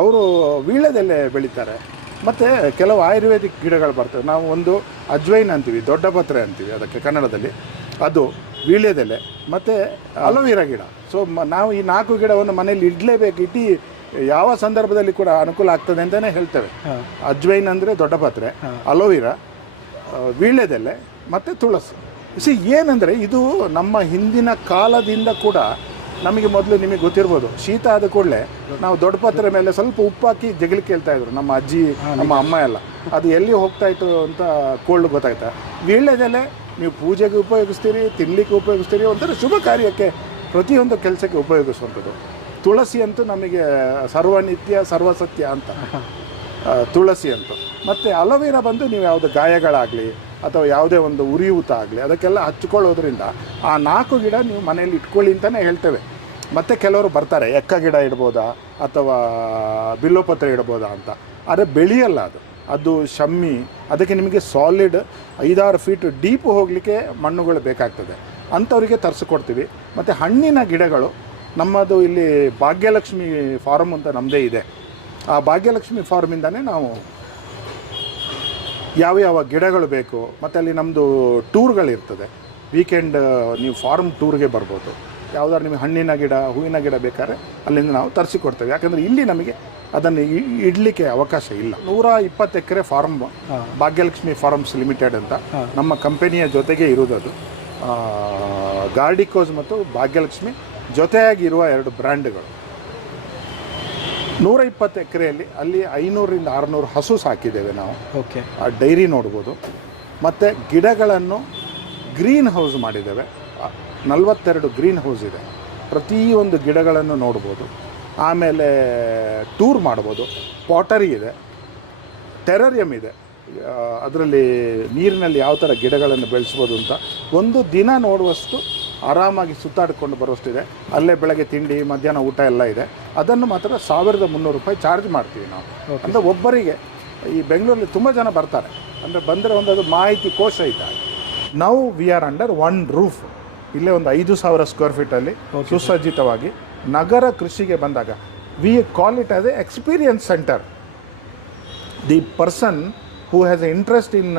ಅವರು ವೀಳ್ಯದೆಲೆ ಬೆಳೀತಾರೆ. ಮತ್ತು ಕೆಲವು ಆಯುರ್ವೇದಿಕ್ ಗಿಡಗಳು ಬರ್ತವೆ. ನಾವು ಒಂದು ಅಜ್ವೈನ್ ಅಂತೀವಿ, ದೊಡ್ಡ ಪತ್ರೆ ಅಂತೀವಿ ಅದಕ್ಕೆ ಕನ್ನಡದಲ್ಲಿ, ಅದು ವೀಳ್ಯದೆಲೆ ಮತ್ತು ಅಲೋವೆರಾ ಗಿಡ. ಸೊ ನಾವು ಈ 4 ಗಿಡವನ್ನು ಮನೇಲಿ ಇಡಲೇಬೇಕು. ಇಟ್ಟು ಯಾವ ಸಂದರ್ಭದಲ್ಲಿ ಕೂಡ ಅನುಕೂಲ ಆಗ್ತದೆ ಅಂತಲೇ ಹೇಳ್ತೇವೆ. ಅಜ್ವೈನ್ ಅಂದರೆ ದೊಡ್ಡ ಪತ್ರೆ, ಅಲೋವೆರಾ, ವೀಳ್ಯದೆಲೆ ಮತ್ತು ತುಳಸಿ. ಏನಂದರೆ ಇದು ನಮ್ಮ ಹಿಂದಿನ ಕಾಲದಿಂದ ಕೂಡ ನಮಗೆ ಮೊದಲು ನಿಮಗೆ ಗೊತ್ತಿರ್ಬೋದು, ಶೀತ ಆದ ಕೂಡಲೇ ನಾವು ದೊಡ್ಡ ಪತ್ರೆ ಮೇಲೆ ಸ್ವಲ್ಪ ಉಪ್ಪು ಹಾಕಿ ಜಗಲಿ ಕೇಳ್ತಾಯಿದ್ರು ನಮ್ಮ ಅಜ್ಜಿ, ನಮ್ಮ ಅಮ್ಮ ಎಲ್ಲ. ಅದು ಎಲ್ಲಿ ಹೋಗ್ತಾಯಿತ್ತು ಅಂತ ಕೋಲ್ಡ್ ಗೊತ್ತಾಯ್ತಾ. ವೀಳ್ಯದೆಲೆ ನೀವು ಪೂಜೆಗೆ ಉಪಯೋಗಿಸ್ತೀರಿ, ತಿನ್ನಲಿಕ್ಕೆ ಉಪಯೋಗಿಸ್ತೀರಿ, ಒಂಥರ ಶುಭ ಕಾರ್ಯಕ್ಕೆ, ಪ್ರತಿಯೊಂದು ಕೆಲಸಕ್ಕೆ ಉಪಯೋಗಿಸುವಂಥದ್ದು. ತುಳಸಿ ಅಂತೂ ನಮಗೆ ಸರ್ವನಿತ್ಯ ಸರ್ವಸತ್ಯ ಅಂತ ತುಳಸಿ ಅಂತೂ. ಮತ್ತು ಅಲೋವೆರಾ ಬಂದು ನೀವು ಯಾವುದೇ ಗಾಯಗಳಾಗಲಿ ಅಥವಾ ಯಾವುದೇ ಒಂದು ಉರಿಯೂತ ಆಗಲಿ ಅದಕ್ಕೆಲ್ಲ ಹಚ್ಕೊಳ್ಳೋದ್ರಿಂದ ಆ 4 ಗಿಡ ನೀವು ಮನೆಯಲ್ಲಿ ಇಟ್ಕೊಳ್ಳಿ ಅಂತಲೇ ಹೇಳ್ತೇವೆ. ಮತ್ತು ಕೆಲವರು ಬರ್ತಾರೆ, ಎಕ್ಕ ಗಿಡ ಇಡ್ಬೋದಾ ಅಥವಾ ಬಿಲ್ಲೋಪತ್ರೆ ಇಡ್ಬೋದಾ ಅಂತ. ಆದರೆ ಬೆಳೆಯಲ್ಲ ಅದು ಶಮ್ಮಿ. ಅದಕ್ಕೆ ನಿಮಗೆ ಸಾಲಿಡ್ 5-6 ಫೀಟ್ ಡೀಪ್ ಹೋಗಲಿಕ್ಕೆ ಮಣ್ಣುಗಳು ಬೇಕಾಗ್ತದೆ. ಅಂಥವರಿಗೆ ತರಿಸ್ಕೊಡ್ತೀವಿ. ಮತ್ತು ಹಣ್ಣಿನ ಗಿಡಗಳು ನಮ್ಮದು ಇಲ್ಲಿ ಭಾಗ್ಯಲಕ್ಷ್ಮಿ ಫಾರ್ಮ್ ಅಂತ ನಮ್ಮದೇ ಇದೆ. ಆ ಭಾಗ್ಯಲಕ್ಷ್ಮಿ ಫಾರ್ಮಿಂದನೇ ನಾವು ಯಾವ ಗಿಡಗಳು ಬೇಕು, ಮತ್ತು ಅಲ್ಲಿ ನಮ್ಮದು ಟೂರ್ಗಳಿರ್ತದೆ. ವೀಕೆಂಡ್ ನೀವು ಫಾರ್ಮ್ ಟೂರ್ಗೆ ಬರ್ಬೋದು. ಯಾವುದಾದ್ರು ನಿಮಗೆ ಹಣ್ಣಿನ ಗಿಡ, ಹೂವಿನ ಗಿಡ ಬೇಕಾದ್ರೆ ಅಲ್ಲಿಂದ ನಾವು ತರಿಸಿಕೊಡ್ತೇವೆ. ಯಾಕಂದರೆ ಇಲ್ಲಿ ನಮಗೆ ಅದನ್ನು ಇಡಲಿಕ್ಕೆ ಅವಕಾಶ ಇಲ್ಲ. 120 ಎಕರೆ ಫಾರ್ಮ್ ಭಾಗ್ಯಲಕ್ಷ್ಮಿ ಫಾರ್ಮ್ಸ್ ಲಿಮಿಟೆಡ್ ಅಂತ ನಮ್ಮ ಕಂಪನಿಯ ಜೊತೆಗೆ ಇರೋದದು. ಗಾರ್ಡಿಕೋಸ್ ಮತ್ತು ಭಾಗ್ಯಲಕ್ಷ್ಮಿ ಜೊತೆಯಾಗಿರುವ 2 ಬ್ರ್ಯಾಂಡ್ಗಳು. 120 ಎಕರೆಯಲ್ಲಿ ಅಲ್ಲಿ 500ರಿಂದ 600 ಹಸು ಸಾಕಿದ್ದೇವೆ ನಾವು. ಓಕೆ. ಆ ಡೈರಿ ನೋಡ್ಬೋದು. ಮತ್ತು ಗಿಡಗಳನ್ನು ಗ್ರೀನ್ ಹೌಸ್ ಮಾಡಿದ್ದೇವೆ. 42 ಗ್ರೀನ್ ಹೌಸ್ ಇದೆ. ಪ್ರತಿಯೊಂದು ಗಿಡಗಳನ್ನು ನೋಡ್ಬೋದು. ಆಮೇಲೆ ಟೂರ್ ಮಾಡ್ಬೋದು. ಪಾಟರಿ ಇದೆ, ಟೆರರಿಯಮ್ ಇದೆ. ಅದರಲ್ಲಿ ನೀರಿನಲ್ಲಿ ಯಾವ ಥರ ಗಿಡಗಳನ್ನು ಬೆಳೆಸ್ಬೋದು ಅಂತ ಒಂದು ದಿನ ನೋಡುವಷ್ಟು ಆರಾಮಾಗಿ ಸುತ್ತಾಡಿಕೊಂಡು ಬರೋಷ್ಟಿದೆ. ಅಲ್ಲೇ ಬೆಳಗ್ಗೆ ತಿಂಡಿ, ಮಧ್ಯಾಹ್ನ ಊಟ ಎಲ್ಲ ಇದೆ. ಅದನ್ನು ಮಾತ್ರ 1300 ರೂಪಾಯಿ ಚಾರ್ಜ್ ಮಾಡ್ತೀವಿ ನಾವು. ಅಂದರೆ ಒಬ್ಬರಿಗೆ ಈ ಬೆಂಗಳೂರಲ್ಲಿ ತುಂಬ ಜನ ಬರ್ತಾರೆ. ಅಂದರೆ ಬಂದರೆ ಅದು ಮಾಹಿತಿ ಕೋಶ ಇದೆ. ನಾವು ವಿ ಆರ್ ಅಂಡರ್ 1 ರೂಫ್. ಇಲ್ಲೇ ಒಂದು 5000 ಸ್ಕ್ವೇರ್ ಫೀಟಲ್ಲಿ ಸುಸಜ್ಜಿತವಾಗಿ ನಗರ ಕೃಷಿಗೆ ಬಂದಾಗ we call it as A experience centre. The person who has A interest in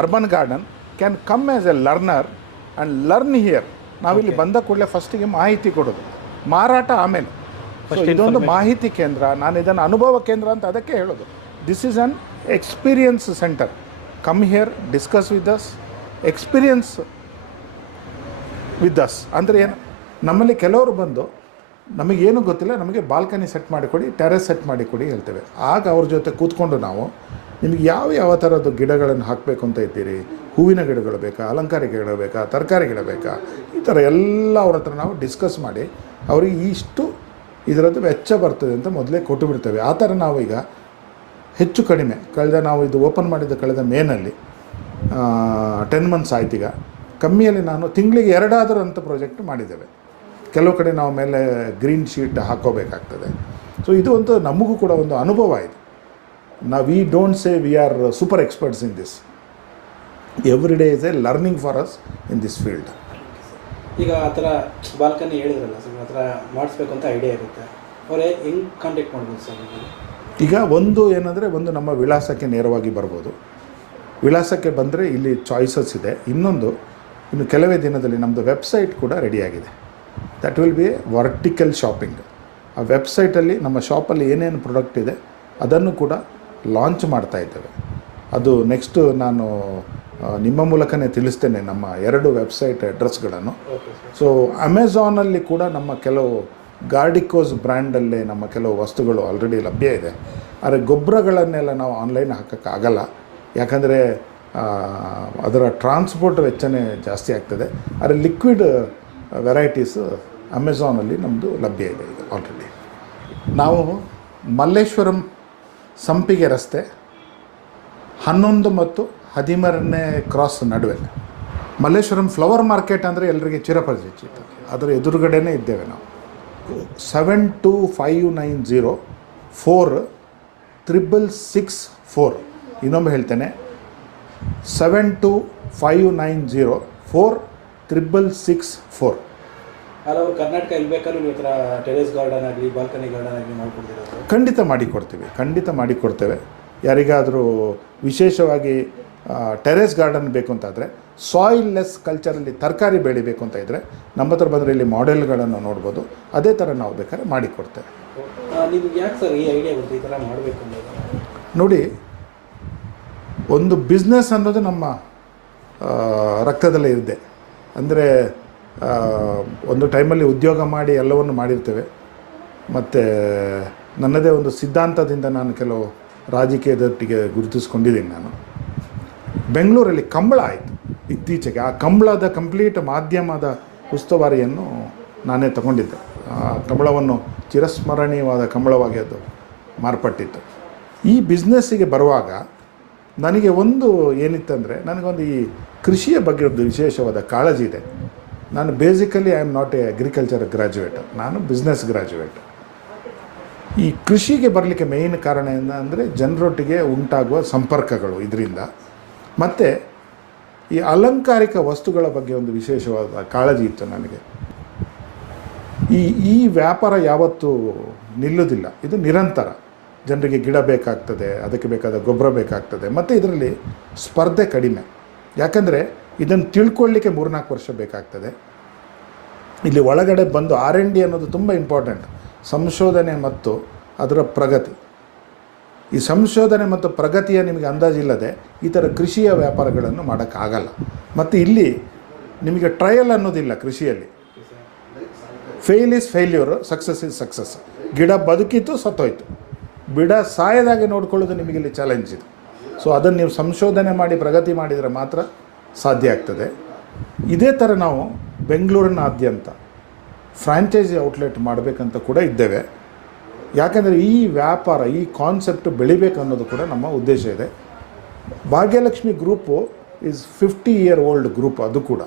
urban garden can come as A learner and learn here. ನಾವಿಲ್ಲಿ ಬಂದ ಕೂಡಲೇ ಫಸ್ಟಿಗೆ ಮಾಹಿತಿ ಕೊಡೋದು, ಮಾರಾಟ ಆಮೇಲೆ. ಇದೊಂದು ಮಾಹಿತಿ ಕೇಂದ್ರ. ನಾನು ಇದನ್ನು ಅನುಭವ ಕೇಂದ್ರ ಅಂತ ಅದಕ್ಕೆ ಹೇಳೋದು. This is on experience centre. Come here, discuss with us, experience with us. ಅಂದರೆ ಏನು, ನಮ್ಮಲ್ಲಿ ಕೆಲವರು ಬಂದು ನಮಗೇನು ಗೊತ್ತಿಲ್ಲ, ನಮಗೆ ಬಾಲ್ಕನಿ ಸೆಟ್ ಮಾಡಿಕೊಡಿ, ಟೆರೆಸ್ ಸೆಟ್ ಮಾಡಿಕೊಡಿ ಹೇಳ್ತೇವೆ. ಆಗ ಅವ್ರ ಜೊತೆ ಕೂತ್ಕೊಂಡು ನಾವು ನಿಮಗೆ ಯಾವ ಥರದ್ದು ಗಿಡಗಳನ್ನು ಹಾಕಬೇಕು ಅಂತ ಇದ್ದೀರಿ, ಹೂವಿನ ಗಿಡಗಳು ಬೇಕಾ, ಅಲಂಕಾರಿಕ ಗಿಡ ಬೇಕಾ, ತರಕಾರಿ ಗಿಡ ಬೇಕಾ, ಈ ಥರ ಎಲ್ಲ ಅವ್ರ ಹತ್ರ ನಾವು ಡಿಸ್ಕಸ್ ಮಾಡಿ ಅವರಿಗೆ ಇಷ್ಟು ಇದರದ್ದು ವೆಚ್ಚ ಬರ್ತದೆ ಅಂತ ಮೊದಲೇ ಕೊಟ್ಟು ಬಿಡ್ತೇವೆ. ಆ ಥರ ನಾವೀಗ ಹೆಚ್ಚು ಕಡಿಮೆ ನಾವು ಇದು ಓಪನ್ ಮಾಡಿದ ಕಳೆದ ಮೇನಲ್ಲಿ 10 ಮಂತ್ಸ್ ಆಯ್ತೀಗ. ಕಮ್ಮಿಯಲ್ಲಿ ನಾನು ತಿಂಗಳಿಗೆ 2 ಅಂತ ಪ್ರಾಜೆಕ್ಟ್ ಮಾಡಿದ್ದೇವೆ. ಕೆಲವು ಕಡೆ ನಾವು ಮೇಲೆ ಗ್ರೀನ್ ಶೀಟ್ ಹಾಕೋಬೇಕಾಗ್ತದೆ. ಸೊ ಇದು ಒಂದು ನಮಗೂ ಕೂಡ ಒಂದು ಅನುಭವ ಇದೆ. We don't say we are super experts in this. Every day is A learning for us in this field. ಈಗ ಆ ಥರ ಬಾಲ್ಕನಿ ಹೇಳಿದ್ರಲ್ಲ ಸರ್, ಆ ಥರ ಮಾಡಿಸ್ಬೇಕು ಅಂತ ಐಡಿಯಾ ಇರುತ್ತೆ, ಅವರೇ ಹೆಂಗೆ ಕಾಂಟ್ಯಾಕ್ಟ್ ಮಾಡ್ಬೋದು ಸರ್? ಈಗ ಒಂದು ಏನಂದರೆ, ಒಂದು ನಮ್ಮ ವಿಳಾಸಕ್ಕೆ ನೇರವಾಗಿ ಬರ್ಬೋದು. ವಿಳಾಸಕ್ಕೆ ಬಂದರೆ ಇಲ್ಲಿ ಚಾಯ್ಸಸ್ ಇದೆ. ಇನ್ನೊಂದು, ಇನ್ನು ಕೆಲವೇ ದಿನದಲ್ಲಿ ನಮ್ಮದು ವೆಬ್ಸೈಟ್ ಕೂಡ ರೆಡಿಯಾಗಿದೆ. That will be vertical shopping. ಆ ವೆಬ್ಸೈಟಲ್ಲಿ ನಮ್ಮ ಶಾಪಲ್ಲಿ ಏನೇನು ಪ್ರಾಡಕ್ಟ್ ಇದೆ ಅದನ್ನು ಕೂಡ ಲಾಂಚ್ ಮಾಡ್ತಾ ಇದ್ದೇವೆ. ಅದು ನೆಕ್ಸ್ಟು ನಾನು ನಿಮ್ಮ ಮೂಲಕನೇ ತಿಳಿಸ್ತೇನೆ ನಮ್ಮ 2 ವೆಬ್ಸೈಟ್ ಅಡ್ರೆಸ್ಗಳನ್ನು. ಸೊ ಅಮೆಝಾನಲ್ಲಿ ಕೂಡ ನಮ್ಮ ಕೆಲವು ಗಾರ್ಡಿಕೋಸ್ ಬ್ರ್ಯಾಂಡಲ್ಲೇ ನಮ್ಮ ಕೆಲವು ವಸ್ತುಗಳು ಆಲ್ರೆಡಿ ಲಭ್ಯ ಇದೆ. ಆದರೆ ಗೊಬ್ಬರಗಳನ್ನೆಲ್ಲ ನಾವು ಆನ್ಲೈನ್ ಹಾಕೋಕ್ಕಾಗಲ್ಲ, ಯಾಕಂದರೆ ಅದರ ಟ್ರಾನ್ಸ್ಪೋರ್ಟ್ ವೆಚ್ಚನೇ ಜಾಸ್ತಿ ಆಗ್ತದೆ. ಆದರೆ ಲಿಕ್ವಿಡ್ ವೆರೈಟೀಸು ಅಮೆಝಾನಲ್ಲಿ ನಮ್ಮದು ಲಭ್ಯ ಇದೆ ಈಗ ಆಲ್ರೆಡಿ. ನಾವು ಮಲ್ಲೇಶ್ವರಂ ಸಂಪಿಗೆ ರಸ್ತೆ 11 ಮತ್ತು 13ನೇ ಕ್ರಾಸ್ ನಡುವೆ ಮಲ್ಲೇಶ್ವರಂ ಫ್ಲವರ್ ಮಾರ್ಕೆಟ್ ಅಂದರೆ ಎಲ್ಲರಿಗೆ ಚಿರಪರಿಚಿತ. ಅದರ ಎದುರುಗಡೆನೇ ಇದ್ದೇವೆ ನಾವು. 72590 4664. ಇನ್ನೊಮ್ಮೆ ಹೇಳ್ತೇನೆ, 725904 ಅಲ್ಲ, ಅವ್ರು ಕರ್ನಾಟಕ ಇಲ್ಲಿ ಬೇಕಾದ್ರೂ ನೀವು ಈ ಥರ ಟೆರೇಸ್ ಗಾರ್ಡನ್ ಆಗಲಿ ಬಾಲ್ಕನಿ ಗಾರ್ಡನ್ ಆಗಲಿ ಮಾಡ್ಕೊಡ್ತೀರಾ? ಖಂಡಿತ ಮಾಡಿಕೊಡ್ತೇವೆ. ಯಾರಿಗಾದರೂ ವಿಶೇಷವಾಗಿ ಟೆರೇಸ್ ಗಾರ್ಡನ್ ಬೇಕು ಅಂತಾದರೆ, ಸಾಯಿಲ್ ಲೆಸ್ ಕಲ್ಚರಲ್ಲಿ ತರಕಾರಿ ಬೆಳಿಬೇಕು ಅಂತ ಇದ್ದರೆ ನಮ್ಮ ಹತ್ರ ಬಂದರೆ ಇಲ್ಲಿ ಮಾಡೆಲ್ಗಳನ್ನು ನೋಡ್ಬೋದು. ಅದೇ ಥರ ನಾವು ಬೇಕಾದ್ರೆ ಮಾಡಿಕೊಡ್ತೇವೆ. ನಿಮ್ಗೆ ಯಾಕೆ ಸರ್ ಈ ಐಡಿಯಾ ಬಂತು ಈ ಥರ ಮಾಡಬೇಕು ಅನ್ನೋದು? ನೋಡಿ, ಒಂದು ಬಿಸ್ನೆಸ್ ಅನ್ನೋದು ನಮ್ಮ ರಕ್ತದಲ್ಲೇ ಇದೆ. ಅಂದರೆ ಒಂದು ಟೈಮಲ್ಲಿ ಉದ್ಯೋಗ ಮಾಡಿ ಎಲ್ಲವನ್ನು ಮಾಡಿರ್ತೇವೆ. ಮತ್ತು ನನ್ನದೇ ಒಂದು ಸಿದ್ಧಾಂತದಿಂದ ನಾನು ಕೆಲವು ರಾಜಕೀಯದೊಟ್ಟಿಗೆ ಗುರುತಿಸ್ಕೊಂಡಿದ್ದೀನಿ. ನಾನು ಬೆಂಗಳೂರಲ್ಲಿ ಕಂಬಳ ಆಯಿತು ಇತ್ತೀಚೆಗೆ. ಆ ಕಂಬಳದ ಕಂಪ್ಲೀಟ್ ಮಾಧ್ಯಮದ ಉಸ್ತುವಾರಿಯನ್ನು ನಾನೇ ತಗೊಂಡಿದ್ದೆ. ಆ ಕಂಬಳವನ್ನು ಚಿರಸ್ಮರಣೀಯವಾದ ಕಂಬಳವಾಗಿ ಅದು ಮಾರ್ಪಟ್ಟಿತ್ತು. ಈ ಬಿಸ್ನೆಸ್ಸಿಗೆ ಬರುವಾಗ ನನಗೆ ಒಂದು ಏನಿತ್ತಂದರೆ, ನನಗೊಂದು ಈ ಕೃಷಿಯ ಬಗ್ಗೆ ಒಂದು ವಿಶೇಷವಾದ ಕಾಳಜಿ ಇದೆ. ನಾನು basically I am not A agriculture graduate, ನಾನು ಬಿಸ್ನೆಸ್ ಗ್ರ್ಯಾಜುಯೇಟ್. ಈ ಕೃಷಿಗೆ ಬರಲಿಕ್ಕೆ ಮೇಯ್ನ್ ಕಾರಣ ಏನಂದರೆ ಜನರೊಟ್ಟಿಗೆ ಉಂಟಾಗುವ ಸಂಪರ್ಕಗಳು ಇದರಿಂದ. ಮತ್ತು ಈ ಅಲಂಕಾರಿಕ ವಸ್ತುಗಳ ಬಗ್ಗೆ ಒಂದು ವಿಶೇಷವಾದ ಕಾಳಜಿ ಇತ್ತು ನನಗೆ. ಈ ವ್ಯಾಪಾರ ಯಾವತ್ತೂ ನಿಲ್ಲುವುದಿಲ್ಲ, ಇದು ನಿರಂತರ. ಜನರಿಗೆ ಗಿಡ ಬೇಕಾಗ್ತದೆ, ಅದಕ್ಕೆ ಬೇಕಾದ ಗೊಬ್ಬರ ಬೇಕಾಗ್ತದೆ, ಮತ್ತು ಇದರಲ್ಲಿ ಸ್ಪರ್ಧೆ ಕಡಿಮೆ. ಯಾಕಂದರೆ ಇದನ್ನು ತಿಳ್ಕೊಳ್ಳಿಕ್ಕೆ 3-4 ವರ್ಷ ಬೇಕಾಗ್ತದೆ. ಇಲ್ಲಿ ಒಳಗಡೆ ಬಂದು R&D ಅನ್ನೋದು ತುಂಬ ಇಂಪಾರ್ಟೆಂಟ್. ಸಂಶೋಧನೆ ಮತ್ತು ಅದರ ಪ್ರಗತಿ. ಈ ಸಂಶೋಧನೆ ಮತ್ತು ಪ್ರಗತಿಯ ನಿಮಗೆ ಅಂದಾಜಿಲ್ಲದೆ ಈ ಥರ ಕೃಷಿಯ ವ್ಯಾಪಾರಗಳನ್ನು ಮಾಡೋಕ್ಕಾಗಲ್ಲ. ಮತ್ತು ಇಲ್ಲಿ ನಿಮಗೆ ಟ್ರಯಲ್ ಅನ್ನೋದಿಲ್ಲ ಕೃಷಿಯಲ್ಲಿ. Fail is failure, success is success. ಗಿಡ ಬದುಕಿತ್ತು, ಸತ್ತೋಯ್ತು. ಗಿಡ ಸಾಯದಾಗೆ ನೋಡ್ಕೊಳ್ಳೋದು ನಿಮಗಿಲ್ಲಿ ಚಾಲೆಂಜ್ ಇದೆ. ಸೊ ಅದನ್ನು ನೀವು ಸಂಶೋಧನೆ ಮಾಡಿ ಪ್ರಗತಿ ಮಾಡಿದರೆ ಮಾತ್ರ ಸಾಧ್ಯ ಆಗ್ತದೆ. ಇದೇ ಥರ ನಾವು ಬೆಂಗಳೂರಿನಾದ್ಯಂತ ಫ್ರಾಂಚೈಸಿ ಔಟ್ಲೆಟ್ ಮಾಡಬೇಕಂತ ಕೂಡ ಇದ್ದೇವೆ. ಯಾಕಂದರೆ ಈ ವ್ಯಾಪಾರ, ಈ ಕಾನ್ಸೆಪ್ಟ್ ಬೆಳಿಬೇಕು ಅನ್ನೋದು ಕೂಡ ನಮ್ಮ ಉದ್ದೇಶ ಇದೆ. Bhagyalakshmi group is 50 year old group. ಅದು ಕೂಡ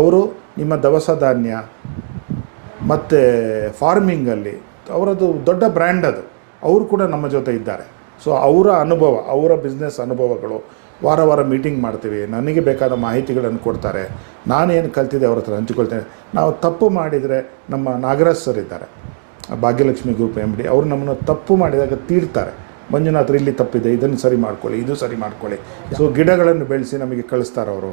ಅವರು ನಿಮ್ಮ ದವಸ ಧಾನ್ಯ ಮತ್ತು ಫಾರ್ಮಿಂಗಲ್ಲಿ ಅವರದ್ದು ದೊಡ್ಡ ಬ್ರ್ಯಾಂಡ್ ಅದು. ಅವರು ಕೂಡ ನಮ್ಮ ಜೊತೆ ಇದ್ದಾರೆ. ಸೊ ಅವರ ಅನುಭವ, ಅವರ ಬಿಸ್ನೆಸ್ ಅನುಭವಗಳು, ವಾರ ಮೀಟಿಂಗ್ ಮಾಡ್ತೀವಿ. ನನಗೆ ಬೇಕಾದ ಮಾಹಿತಿಗಳನ್ನು ಕೊಡ್ತಾರೆ. ನಾನೇನು ಕಲ್ತಿದ್ದೆ ಅವ್ರ ಹತ್ರ ಹಂಚಿಕೊಳ್ತೇನೆ. ನಾವು ತಪ್ಪು ಮಾಡಿದರೆ ನಮ್ಮ ನಾಗರಾಜ್ ಸರ್ ಇದ್ದಾರೆ, ಭಾಗ್ಯಲಕ್ಷ್ಮಿ ಗ್ರೂಪ್ MD. ಅವರು ನಮ್ಮನ್ನು ತಪ್ಪು ಮಾಡಿದಾಗ ತೀರ್ತಾರೆ. ಮಂಜುನಾಥ್, ಇಲ್ಲಿ ತಪ್ಪಿದೆ, ಇದನ್ನು ಸರಿ ಮಾಡ್ಕೊಳ್ಳಿ, ಇದು ಸರಿ ಮಾಡ್ಕೊಳ್ಳಿ. ಸೊ ಗಿಡಗಳನ್ನು ಬೆಳೆಸಿ ನಮಗೆ ಕಳಿಸ್ತಾರೆ ಅವರು.